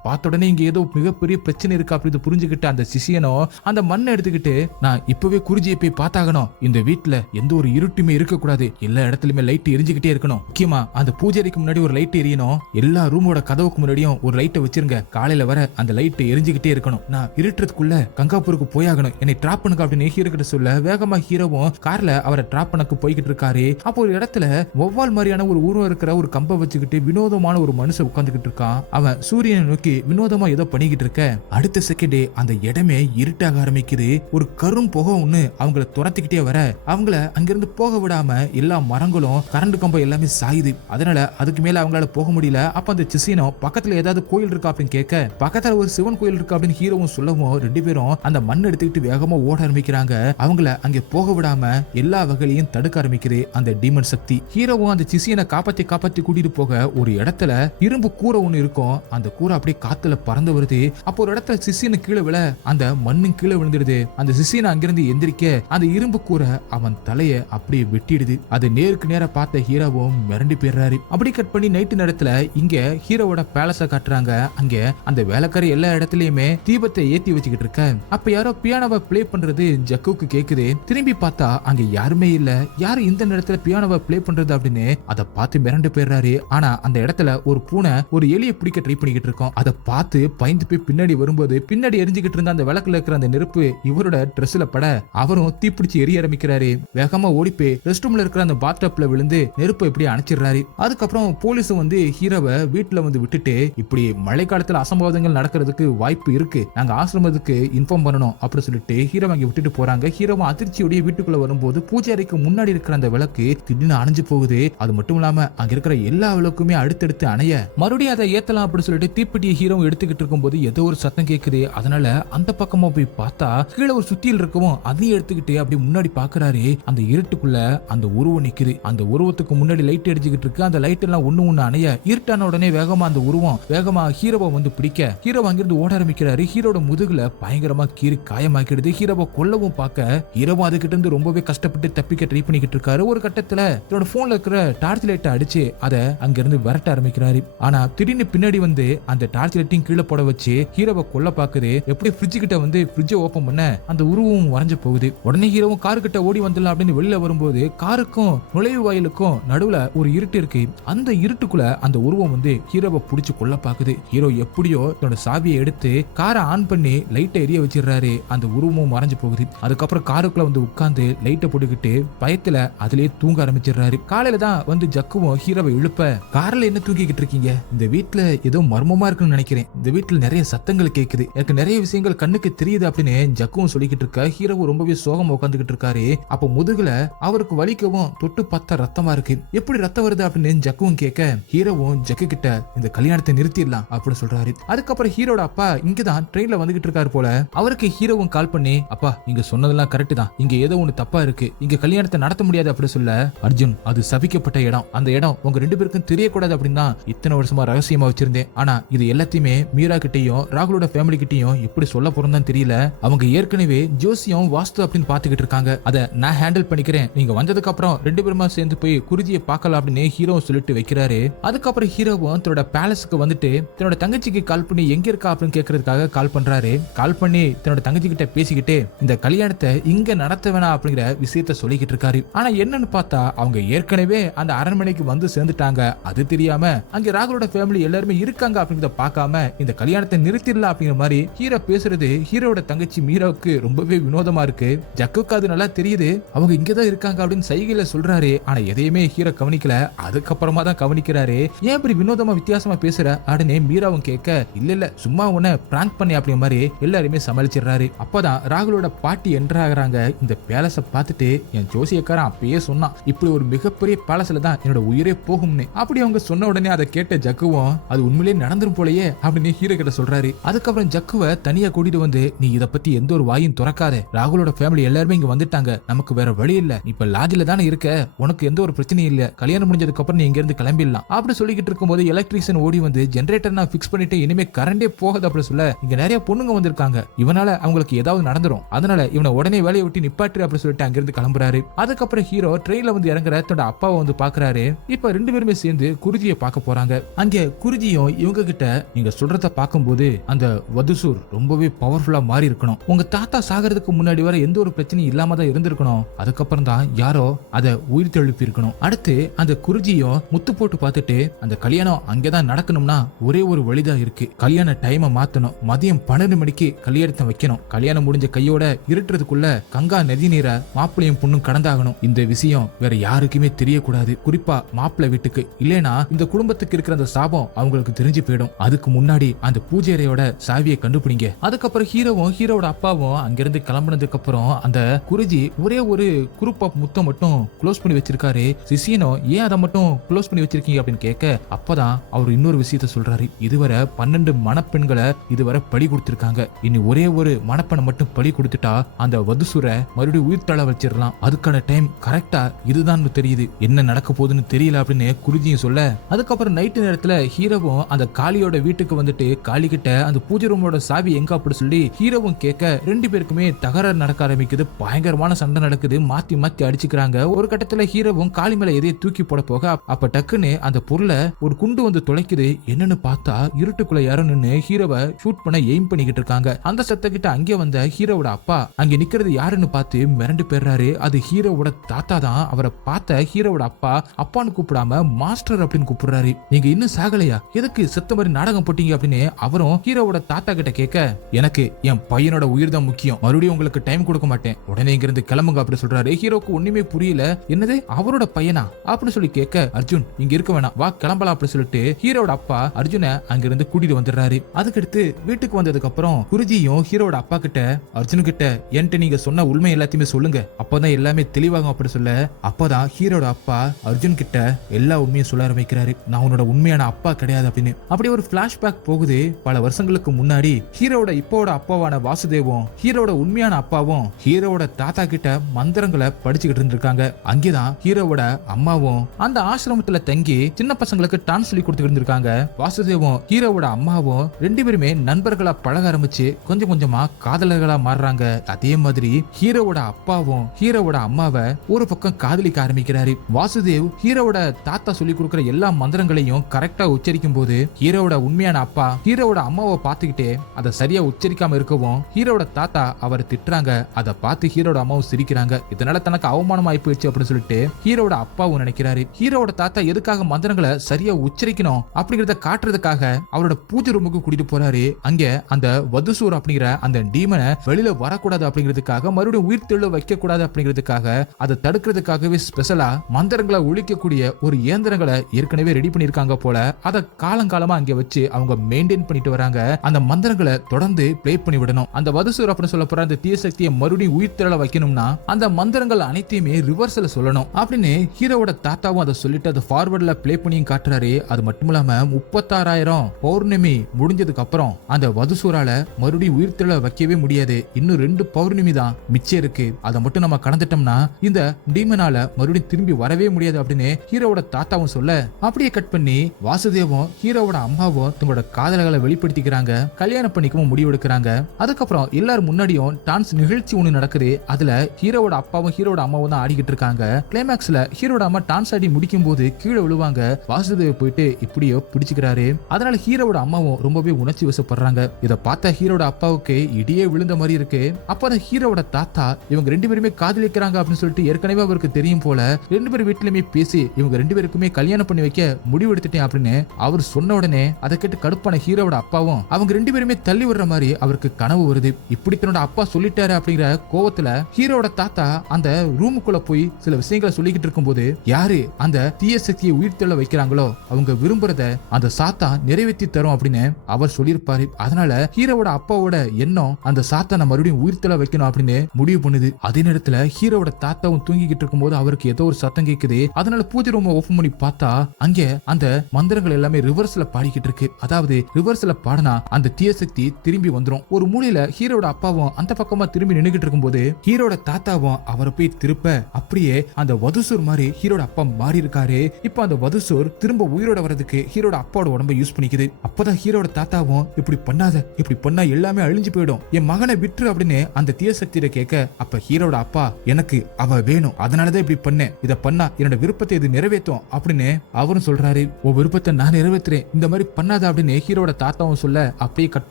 பார்த்த உடனே இங்க ஏதோ மிகப்பெரிய பிரச்சனை இருக்கு அப்படின்னு புரிஞ்சுக்கிட்டு அந்த சிசியனோ அந்த மண்ணை எடுத்துக்கிட்டு, நான் இப்பவே குருஜியை போய் பார்த்தாகணும், இந்த வீட்டுல எந்த ஒரு இருட்டுமே இருக்க கூடாது, எல்லா இடத்துலயுமே லைட் எரிஞ்சுக்கிட்டே இருக்கணும், முக்கியமா அந்த பூஜைக்கு முன்னாடி ஒரு லைட் எரியணும், எல்லா ரூமோட கதவுக்கு முன்னாடியும் ஒரு லைட்டை வச்சிருங்க, காலையில வர அந்த லைட் எரிஞ்சுக்கிட்டே இருக்கணும், நான் இருட்டுறதுக்குள்ள கங்காப்பூருக்கு போயாகணும், என்னை டிராப் பண்ணுங்க அப்படின்னு ஹீரோ கிட்ட சொல்ல, வேகமா ஹீரோவும் கார்ல அவரை டிராப் பண்ணக்கு போய்கிட்டு இருக்காரு. அப்போ ஒரு இடத்துல ஒவ்வால் மாதிரியான ஒரு உருவம் இருக்கிற ஒரு கம்பை வச்சுக்கிட்டு வினோதமான ஒரு மனுஷன் உட்கார்ந்துகிட்டு இருக்கான். அவன் சூரியனை நோக்கி வினோதமா ஏதோ பண்ணிக்கிட்டு இருக்க, அடுத்த செகண்டே அந்த இடமே இருட்டாக ஆரம்பிக்குது. ஒரு கரும் புகை ஒண்ணு அவங்கள துரத்திக்கிட்டே வர அவங்கள அங்கிருந்து போக விடாம எல்லா மரங்களும் கரண்ட் கம்பம் எல்லாமே சாயுது. அதனால அதுக்கு மேல அவங்களால போக முடியல. அப்ப அந்த சிசினோ பக்கத்துல ஏதாவது கோயில் இருக்கா அப்படின்னு கேட்க, பக்கத்துல ஒரு சிவன் கோயில் இருக்கு அப்படின்னு ஹீரோவும் சொல்லவும் 2 பேரும் அந்த மண் எடுத்துக்கிட்டு வேகமா ஓட ஆரம்பிக்கிறாங்க. அவங்கள அங்க போக விடாம எல்லா வகையிலையும் தடுக்க ஆரம்பிக்குது அந்த டீமன் சக்தி. ஹீரோவும் அந்த சிசியனை காப்பாத்தி கூட்டிட்டு போக ஒரு இடத்துல இரும்பு கூரை ஒண்ணு இருக்கும். அந்த கூரை அப்படியே காத்துல பறந்து வருது. அப்போ ஒரு இடத்துல சிசியனை கீழே விழ அந்த மண்ணும் கீழே விழுந்துடுது. அந்த சிசியனை அங்கிருந்து எந்திரிக்க அந்த இரும்பு கூரை அவன் தலைய அப்படியே வெட்டிடுது. அது நேருக்கு நேர பார்த்த ஹீரோவும் மிரண்டு போயிடுறாரு. அப்படி கட் பண்ணி நைட்டு நேரத்துல இங்க ஹீரோவோட பேலஸ காட்டுறாங்க. அங்க அந்த வேலைக்காரி எல்லா இடத்துலயுமே தீபத்தை ஏத்தி வச்சுக்கிட்டு இருக்க, அப்ப யாரோ பியானோவை பிளே பண்றது ஜக்குக்கு கேக்குது. திரும்பி பார்த்தா அங்க யாருமே இல்ல. யாரு இந்த நேரத்துல பியானோவை பிளே பண்றது அப்படின்னு அதை பார்த்து மிரண்டு போயிடுறாரு. ஆனா அந்த இடத்துல ஒரு பூனை ஒரு எலியை பிடிக்க ட்ரை பண்ணிக்கிட்டு இருக்கோம். அதை பார்த்து பயந்து போய் பின்னாடி வரும்போது பின்னாடி எரிஞ்சுக்கிட்டு இருந்த அந்த விளக்குல இருக்கிற அந்த நெருப்பு இவரோட ட்ரெஸ்ல பட அவரும் தீப்பிடிச்சு எரிய ஆரம்பிக்கிறாரு. வேகமா ஓடி போய் ரெஸ்ட் ரூம்ல இருக்கிற அந்த பாத்டப்ல விழுந்து நெருப்பை எப்படி அணைச்சிடுறாரு. அதுக்கப்புறம் போலீஸ் வந்து ஹீரோவை வீட்டுல வந்து விட்டுட்டு இப்படி மழைக்காலத்துல அசம்பாவிதங்கள் நடக்கிறதுக்கு வாய்ப்பு இருக்கு, நாங்க ஆசிரமத்துக்கு இன்ஃபார்ம் பண்ணணும் அப்படின்னு சொல்லிட்டு ஹீரோ அங்க விட்டுட்டு போறாங்க. ஹீரோவும் அதிர்ச்சியோட வீட்டுக்குள்ள வரும்போது பூஜை அறைக்கு முன்னாடி இருக்கிற அந்த விளக்கு திடீர்னு அணைஞ்சு போகுது. அது மட்டும் இல்லாம அங்க இருக்கிற எல்லா விளக்குமே அடுத்தடுத்து அணைய மறுபடியும் அதை ஏத்தலாம் அப்படின்னு சொல்லிட்டு தீப்பெட்டியை ஹீரோ எடுத்துக்கிட்டு இருக்கும்போது ஏதோ ஒரு சத்தம் கேக்குது. அதனால அந்த பக்கமா போய் பார்த்தா கீழே ஒரு சுத்தியில் இருக்கவும் அதையும் எடுத்துக்கிட்டு அப்படி முன்னாடி பாக்குறாரு. அந்த இருட்டுக்குள்ள அந்த உருவம் நிக்குது. அந்த உருவத்துக்கு முன்னாடி லைட் அடிச்சுக்கிட்டு இருக்கு. அந்த லைட் எல்லாம் ஒண்ணு அணைய இருட்டான உடனே வேகமா அந்த உருவம் வேகமா ஹீரோவை வந்து பிடிக்க ஹீரோ அங்கிருந்து ஓட ஆரம்பிக்கிறாரு. ஹீரோட முதுகுல பயங்கரமா கீறி காயமாக்கிடுது. ஹீரோவை கொல்லவும் பார்க்க ஹீரோவும் அதுகிட்ட இருந்து ரொம்பவே கஷ்டப்பட்டு தப்பிக்க ட்ரை பண்ணிக்கிட்டு இருக்காரு. ஒரு கட்டத்துல தன்னோட போன்ல இருக்கிற டார்ச் லைட்டை அடிச்சு அதை அங்கிருந்து விரட்ட ஆரம்பிக்கிறாரு. ஆனா திடீர்னு பின்னாடி வந்து அந்த டார்ச் லைட்டையும் கீழே போட வச்சு ஹீரோவை கொல்ல பாக்குது. எப்படி ஃப்ரிட்ஜ் கிட்ட வந்து ஃப்ரிட்ஜை ஓபன் பண்ண அந்த உருவம் வரைஞ்சு போகுது. உடனே ஹீரோவும் காரு கிட்ட ஓடி வந்துடலாம் அப்படின்னு வெளியில வரும்போது காருக்கும் நுழைவு வாயிலுக்கும் நடுவுல ஒரு இருட்டு இருக்கு. அந்த இருட்டுக்குள்ள அந்த உருவம் வந்து ஹீரோவை புடிச்சு கொல்ல பாக்குது. ஹீரோ எப்படியோ தன்னோட சாவியை எடுத்து காரை ஆன் பண்ணி லைட்டை எரிய வச்சிடறாரு. அந்த உருவமும் மறைஞ்சு போகுது. அதுக்கப்புறம் காருக்குள்ள வந்து உட்கார்ந்து லைட்டை போட்டுக்கிட்டு பயத்துல அதுலயே தூங்க ஆரம்பிச்சிடுறாரு. காலையில தான் வந்து ஜக்குவும் ஹீரோவை இழுப்ப, கார்ல என்ன தூங்கிக்கிட்டு இருக்கீங்க, இந்த வீட்டுல ஏதோ மர்மமா இருக்குன்னு நினைக்கிறேன், இந்த வீட்டுல நிறைய சத்தங்கள் கேக்குது, எனக்கு நிறைய விஷயங்கள் கண்ணுக்கு தெரியுது அப்படின்னு ஜக்குவும் சொல்லிக்கிட்டு இருக்க ஹீரோவும் ரொம்பவே சோகமா உட்காந்துக்கிட்டு இருக்காரு. அப்ப முதுகுல அவருக்கு வலிக்கவும் தொட்டு பார்த்தா ரத்தமா இருக்கு. எப்படி ரத்தம் வருது அப்படின்னு ஜக்குவும் கேட்க ஹீரோவும் ஜக்கு கிட்ட இந்த கல்யாணத்தை நிறுத்திடலாம் அப்படின்னு சொல்றாரு. அதுக்கப்புறம் ஹீரோட அப்பா இங்கதான் ட்ரெயின்ல வந்துகிட்டு இருக்காரு போல. அவருக்கு ஹீரோவும் கால் பண்ணி, அப்பா இங்க சொன்னதெல்லாம் கரெக்ட் தான், இங்க ஏதோ ஒண்ணு தப்பா இருக்கு, இங்க கல்யாணத்தை நடத்த முடியாது அப்படின்னு சொல்ல, அர்ஜுன் அது சபிக்கப்பட்ட இடம், அந்த இடம் உங்க ரெண்டு பேருக்கும் தெரியக்கூடாது அப்படின்னு தான் இத்தனை வருஷமா ரகசியமா வச்சிருந்தேன். ஆனா இது எல்லாத்தையுமே மீரா கிட்டையும் ராகுலோட ஃபேமிலி கிட்டையும் எப்படி சொல்ல போறோம் தெரியல. அவங்க ஏற்கனவே ஜோசியம் வாஸ்து அப்படின்னு பாத்துக்கிட்டு இருக்காங்க. அதை நான் ஹேண்டில் பண்ணிக்கிறேன், நீங்க வந்ததுக்கு அப்புறம் ரெண்டு பேருமா சேர்ந்து போய் குருஜியை பார்க்கலாம் அப்படின்னு ஹீரோவும் சொல்லிட்டு வைக்கிறாரு. அதுக்கப்புறம் ஹீரோவும் தன்னோட பேலஸுக்கு வந்துட்டு தன்னோட தங்கச்சிக்கு கால் பண்ணி எங்க இருக்கா அப்படின்னு கேட்கறதுக்காக கால் பண்றாரு. கால் பண்ணி தன்னோட தங்கச்சி கிட்ட பேசிக்கிட்டு இந்த கல்யாணத்தை இங்க நடத்த வேணாம் அப்படிங்கிற விஷயத்த சொல்லிக்கிட்டு இருக்காரு. ஆனா என்னன்னு பார்த்தா அவங்க ஏற்கனவே அந்த அரண்மனைக்கு வந்து சேர்ந்துட்டாங்க. அது தெரியாம அங்க ராகுலோட ஃபேமிலி எல்லாருமே இருக்காங்க அப்படிங்கறத பார்க்காம இந்த கல்யாணத்தை நிறுத்திடலாம் அப்படிங்கிற மாதிரி ஹீரோ பேசுறது ஹீரோட தங்கச்சி மீராவுக்கு ரொம்பவே வினோதமா இருக்கு. ஜக்குக்கு அது நல்லா தெரியுது, அவங்க இங்கதான் இருக்காங்க அப்படின்னு சைகையில சொல்றாரு. ஆனா எதையுமே ஹீரோ கவனிக்கல. அதுக்கப்புறமா தான் கவனிக்கிறாரு. ஏன் இப்படி வினோதமா வித்தியாசமா பேசுற அப்படின்னு மீராவும் கேட்க, இல்ல சும்மா உன்னை பிராங்க் பண்ணி அப்படிங்கிற மாதிரி எல்லாருமே சமாளிச்சிடுறாரு. அப்பதான் ராகுலோட பாட்டி என்ட்ராகிறாங்க. இந்த பேலஸை பார்த்துட்டு என் ஜோசியக்காரன் அப்பயே சொன்னான், இப்படி ஒரு மிகப்பெரிய பேலஸ்ல தான் என்னோட உயிரே போகும்னு. அப்படி அவங்க சொன்ன உடனே அதை கேட்ட ஜக்குவும் அது உண்மையிலேயே நடந்துரும் போலயே அப்படின்னு ஹீரோ கிட்ட சொல்றாரு. அதுக்கப்புறம் ஜக்குவை தனியா கூட்டிட்டு வந்து, நீ இத பத்தி எந்த ஒரு வாயும் துறக்காத, ராகுலோட ஃபேமிலி எல்லாருமே இங்க வந்துட்டாங்க, நமக்கு வேற வழி இல்ல, இப்ப லாட்ஜ்ல தானே இருக்க, உனக்கு எந்த ஒரு பிரச்சனையும் இல்ல, கல்யாணம் முடிஞ்சதுக்கு அப்புறம் நீ இங்க இருந்து கிளம்பிடலாம் அப்படி சொல்லிக்கிட்டு இருக்கும்போது எலக்ட்ரீஷியன் ஓடி வந்து ஜெனரேட்டர் நான் பிக்ஸ் பண்ணிட்டு இனிமே கரண்டே போகுது அப்படி சொல்ல, இங்க நிறைய பொண்ணுங்க வந்திருக்காங்க, இவனால அவங்களுக்கு ஏதாவது நடந்துரும், அதனால இவனை உடனே வேலையை விட்டு நிப்பாட்டு அப்படி சொல்லிட்டு அங்கிருந்து கிளம்புறாரு. அதுக்கப்புறம் ஹீரோ ட்ரெயின்ல வந்து இறங்குற தன்னோட அப்பாவை வந்து பாக்குறாரு. இப்ப ரெண்டு பேருமே சேர்ந்து குருஜியை பார்க்க போறாங்க. அங்க குருஜியும் இவங்க கிட்ட, நீங்க சொல்றத பார்க்கும்போது அந்த வதுசூர் ரொம்பவே பவர்ஃபுல்லா மாறி இருக்கணும், உங்க தாத்தா சாகிறதுக்கு முன்னாடி வர எந்த ஒரு பிரச்சனையும் இல்லாம தான் இருந்திருக்கணும், அதுக்கப்புறம் தான் யாரோ அதை உயிர் தெழுப்பி இருக்கணும். அடுத்து அந்த குருஜியும் முத்து போட்டு பார்த்துட்டு, அந்த கல்யாணம் அங்கதான் நடக்கணும்னா ஒரே ஒரு வழிதான் இருக்கு, கல்யாண டைமை மாத்தணும், மதியம் 12 மணிக்கு கல்யாணத்தை வைக்கணும், கல்யாணம் முடிஞ்ச கையோட இருட்டுறதுக்குள்ள கங்கா நதி நீரை மாப்பிளையும் பொண்ணும் கடந்தாகணும், இந்த விஷயம் வேற யாருக்குமே தெரியக்கூடாது, குறிப்பா மாப்பிள்ளை வீட்டுக்கு, இல்லைனா இந்த குடும்பத்துக்கு இருக்கிற அந்த சாபம் அவங்களுக்கு தெரிஞ்சு போயிடும், அதுக்கு முன்னாடி அந்த பூஜை அறையோட சாவியை கண்டுபிடிங்க. அதுக்கப்புறம் ஹீரோவும் ஹீரோட அப்பாவும் அங்கிருந்து கிளம்புனதுக்கு அப்புறம் அந்த குருஜி ஒரே ஒரு குரூப் ஆஃப் முத்தம் மட்டும் க்ளோஸ் பண்ணி வச்சிருக்காரு. சிசியனோ ஏன் அதை மட்டும் க்ளோஸ் பண்ணி வச்சிருக்கீங்க அப்படின்னு கேட்க, அப்பதான் அவர் இன்னொரு விஷயத்த சொல்றாரு, இதுவரை 12 மணப்பெண்களை இதுவரை பலி கொடுத்திருக்காங்க, இனி ஒரே ஒரு மணப்பெண்ணை மட்டும் பலி கொடுத்துட்டா அந்த வதுசுரை மறுபடியும் உயிர் தள்ள வச்சிடலாம், அதுக்கான டைம் கரெக்டா இதுதான் தெரியுது, என்ன நடக்க போகுதுன்னு தெரியல அப்படின்னு குருஜியும் சொல்ல, அதுக்கப்புறம் நைட்டு நேரத்துல ஹீரோவும் அந்த காளியோட வீட்டுக்கு வந்துட்டு காளி கிட்ட அந்த பூஜை ரூமோட சாவி எங்க அப்படி சொல்லி ஹீரோவும் கேட்க, ரெண்டு பேருக்குமே தகராறு நடக்க ஆரம்பிக்குது, பயங்கரமான சண்டை நடக்குது, மாத்தி மாத்தி அடிச்சுக்கிறாங்க. ஒரு கட்டத்துல ஹீரோவும் காளி மேல எதையை தூக்கி போட போக அப்ப டக்குன்னு அந்த பொருளை ஒரு குண்டு வந்து தொலைக்குது. என்னன்னு பார்த்தா இருட்டுக்குள்ள யாரோ நின்னு ஹீரோவை ஷூட் பண்ண எய்ம் பண்ணிக்கிட்டு இருக்காங்க. அந்த சத்தக்கிட்ட அங்கே வந்த ஹீரோவோட அப்பா அங்க நிக்கிறது யாருன்னு பார்த்து மிரண்டு போயிடுறாரு. அது ஹீரோவோட தாத்தா தான். அவரை பார்த்த ஹீரோவோட அப்பா அப்பான்னு கூப்பிடாம மாஸ்டர் அப்படின்னு கூப்பிடுறாரு. நீங்க இன்னும் சாகலையா, எதுக்கு செத்த மாதிரி நாடகம் போட்டீங்க அப்படின்னு அவரும் ஹீரோவோட தாத்தா கிட்ட கேட்க, எனக்கு என் பையனோட உயிர் தான் முக்கியம், மறுபடியும் உங்களுக்கு டைம் கொடுக்க மாட்டேன், உடனே இங்க இருந்து கிளம்புங்க அப்படி சொல்றாரு. ஹீரோக்கு ஒண்ணுமே புரியல, என்னது அவரோட பையனா அப்படின்னு சொல்லி கேட்க, அர்ஜுன் இங்க இருக்க வேணாம், வா கிளம்பலாம் அப்படி சொல்லிட்டு ஹீரோட அப்பா அர்ஜுனை அங்க இருந்து கூட்டிட்டு வந்துடுறாரு. அதுக்கடுத்து வீட்டுக்கு வந்ததுக்கு அப்புறம் குருஜியும் ஹீரோட அப்பா கிட்ட அர்ஜுன் கிட்ட என்கிட்ட நீங்க சொன்ன உண்மை எல்லாத்தையுமே சொல்லுங்க, அப்பதான் எல்லாமே தெளிவாகும் அப்படி சொல்ல, அப்பதான் ஹீரோட அப்பா அர்ஜுன் கிட்ட எல்லா உண்மையும் சொல்ல ஆரம்பிக்கிறாரு. நான் உன்னோட உண்மையான அப்பா கிடையாது அப்படின்னு. அப்படி ஒரு பிளாஷ்பேக் போகுது. பல வருஷங்களுக்கு முன்னாடி ஹீரோட இப்போட அப்பாவான வாசுதேவும் ஹீரோட உண்மையான அப்பாவும் ஹீரோட தாத்தா கிட்ட மந்திரங்களை படிச்சுக்கிட்டு இருந்திருக்காங்க. அங்கேதான் ஹீரோவோட அம்மாவும் அந்த ஆசிரமத்துல தங்கி சின்ன பசங்களுக்கு டான்ஸ் சொல்லி கொடுத்துட்டு இருந்திருக்காங்க. வாசுதேவும் ஹீரோவோட அம்மாவும் ரெண்டு பேருமே நண்பர்களா பழக ஆரம்பிச்சு கொஞ்சம் கொஞ்சமா காதலர்களா மாறுறாங்க. அதே மாதிரி ஹீரோவோட அப்பாவும் ஹீரோவோட அம்மாவை ஒரு பக்கம் காதலிக்க ஆரம்பிக்கிறாரு. வாசுதேவ் ஹீரோவோட தாத்தா சொல்லி கொடுக்கிற எல்லா மந்திரங்களையும் கரெக்டா உச்சரிக்கும் போது ஹீரோவோட உண்மையான அப்பா ஹீரோவோட அம்மாவை பார்த்துக்கிட்டே அதை சரியா உச்சரிக்காம இருக்கவும் ஹீரோட தாத்தா அவரை திட்டுறாங்க. அதை பார்த்து ஹீரோட அம்மாவும் சிரிக்கிறாங்க. இதனால தனக்கு அவமானம் ஆயி போயிடுச்சு அப்படின்னு சொல்லிட்டு ஹீரோட அப்பாவும் நினைக்கிறாரு. ஹீரோட தாத்தா எதுக்காக மந்திரங்களை சரியா உச்சரிக்கணும் அப்படிங்கறத காட்டுறதுக்காக அவரோட பூஜை ரூமுக்கு கூட்டிட்டு போறாரு. அங்க அந்த வதுசூர் அப்படிங்கிற அந்த டீமனை வெளியில வரக்கூடாது அப்படிங்கிறதுக்காக, மறுபடியும் உயிர் தெள்ள வைக்க கூடாது அப்படிங்கிறதுக்காக, அதை தடுக்கிறதுக்காகவே ஸ்பெஷலா மந்திரங்களை ஒழிக்கக்கூடிய ஒரு இயந்திரங்களை ஏற்கனவே ரெடி பண்ணிருக்காங்க போல. அதை காலங்காலமா அங்க வச்சு அவங்க மெயின்டைன் பண்ணிட்டு வராங்க. அந்த மந்திரங்களை தொடர்ந்து பிளே பண்ணி விடணும். அந்த வதுசூர் அப்படின்னு சொல்ல போற அந்த தீய சக்தியை மறுபடியும் உயிர் தெள்ள வைக்கணும்னா அந்த மந்திரங்கள் அனைத்தையுமே ரிவர்ஸ்ல சொல்லணும் அப்படின்னு ஹீரோவோட தாத்தாவும் அதை சொல்லிட்டு அதை ஃபார்வர்ட்ல பிளே பண்ணியும் காட்டுறாரு. அது மட்டும் இல்லாம 36,000 பௌர்ணமி முடிஞ்சதுக்கு அப்புறம் அந்த வதுசூரால மறுபடியும் உயிர் தெள்ள வைக்கவே முடியாது. இன்னும் 2 பௌர்ணமி தான் மிச்சம் இருக்கு. அதை மட்டும் நம்ம கடந்துட்டோம்னா இந்த டீமனால மறுபடியும் திரும்பி வரவே முடியாது அப்படின்னு ஹீரோவோட தாத்தாவும் சொல்ல, அப்படியே கட் பண்ணி வாசுதேவும் ஹீரோவோட அம்மாவும் தங்களோட காதல்களை வெளிப்படுத்திக்கிறாங்க. கல்யாணம் பண்ணிக்கவும் முடிவெடுக்கிறாங்க. அதுக்கப்புறம் எல்லாரும் முன்னாடியும் டான்ஸ் நிகழ்ச்சி ஒண்ணு நடக்குது. அதுல ஹீரோவோட அப்பாவும் ஹீரோட அம்மாவும் தான் ஆடிக்கிட்டு இருக்காங்க. கிளைமேக்ஸ்ல ஹீரோட அம்மா டான்ஸ் ஆடி முடிக்கும் போது கீழே விழுவாங்க. வாசுதேவ் போயிட்டு இப்படியோ பிடிச்சுக்கிறாரு. அதனால ஹீரோவோட அம்மாவும் ரொம்பவே உணர்ச்சி வசப்படுறாங்க. இதை பார்த்த ஹீரோட அப்பாவுக்கு இடியே விழுந்த மாதிரி இருக்கு. அப்பதான் ஹீரோவோட தாத்தா இவங்க 2 பேருமே காதலிக்கிறாங்க அப்படின்னு சொல்லிட்டு ஏற்கனவே அவருக்கு தெரியும் போல 2 பேர் வீட்டுலயுமே பேசி இவங்க 2 பேருக்குமே கல்யாணம் பண்ணி வைக்க முடிவெடுத்துட்டேன் அப்படின்னு அவர் சொன்ன உடனே அதை கேட்டு கடுப்பான ஹீரோவோட அப்பாவும் அவங்க 2 பேருமே தள்ளி விடுற மாதிரி அவருக்கு கனவு வருது. இப்படி தன்னோட அப்பா சொல்லிட்டாரு அப்படிங்கிற கோவத்துல ஹீரோவோட தாத்தா அந்த ரூமுக்குள்ள போய் சில விஷயங்களை சொல்லிக்கிட்டு இருக்கும்போது யாரு அந்த தீய சக்தியை உயிர் தெள்ள வைக்கிறாங்களோ அவங்க விரும்புறத அந்த சாத்தா நிறைவேற்றி தரும் அப்படின்னு அவர் சொல்லியிருப்பாரு. அதனால ஹீரோவோட அப்பாவோட எண்ணம் அந்த சாத்தானை மறுபடியும் உயிர் தெள்ள வைக்கணும் அப்படின்னு முடிவு பண்ணுது. அதே நேரத்துல ஹீரோவோட தாத்தாவும் தூங்கிக்கிட்டு இருக்கும்போது அவருக்கு ஏதோ ஒரு சத்தம் கேக்குது. அதனால பூஜை ரூம் ஓபன் பண்ணி பார்த்தா அங்க அந்த மந்திரங்கள் எல்லாமே ரிவர்ஸ்ல பாடிக்கிட்டு இருக்கு. அதாவது ரிவர்ஸ்ல பாடினா அந்த தீய சக்தி திரும்பி வந்துரும். ஒரு மூலையில ஹீரோட அப்பாவும் அந்த பக்கமா திரும்பி நின்னுகிட்டு இருக்கும்போது ஹீரோட தாத்தாவும் அவரை போய் திருப்ப அப்படியே அந்த வதுசூர் மாதிரி ஹீரோட அப்பா மாறி இருக்காரு. இப்ப அந்த வதுசூர் திரும்ப உயிரோட வரதுக்கு ஹீரோட அப்பாவோட உடம்பை யூஸ் பண்ணிக்குது. அப்பதான் ஹீரோட தாத்தாவும் இப்படி பண்ணாத, இப்படி பண்ணா எல்லாமே அழிஞ்சு போயிடும், என் மகனை விட்டுரு அப்படின்னு அந்த தீய சக்தியில கேட்க, அப்ப ஹீரோட அப்பா எனக்கு அவ வேணும், அதனாலதான் இப்படி பண்ணேன், இத பண்ணா என்னோட விருப்பத்தை இது நிறைவேற்றும் அப்படின்னு அவரும் சொல்றாரு. உன் விருப்பத்தை நான் நிறைவேற்றுறேன், இந்த மாதிரி பண்ணாத அப்படின்னு ஹீரோட தாத்தாவும் சொல்ல அப்படியே கட்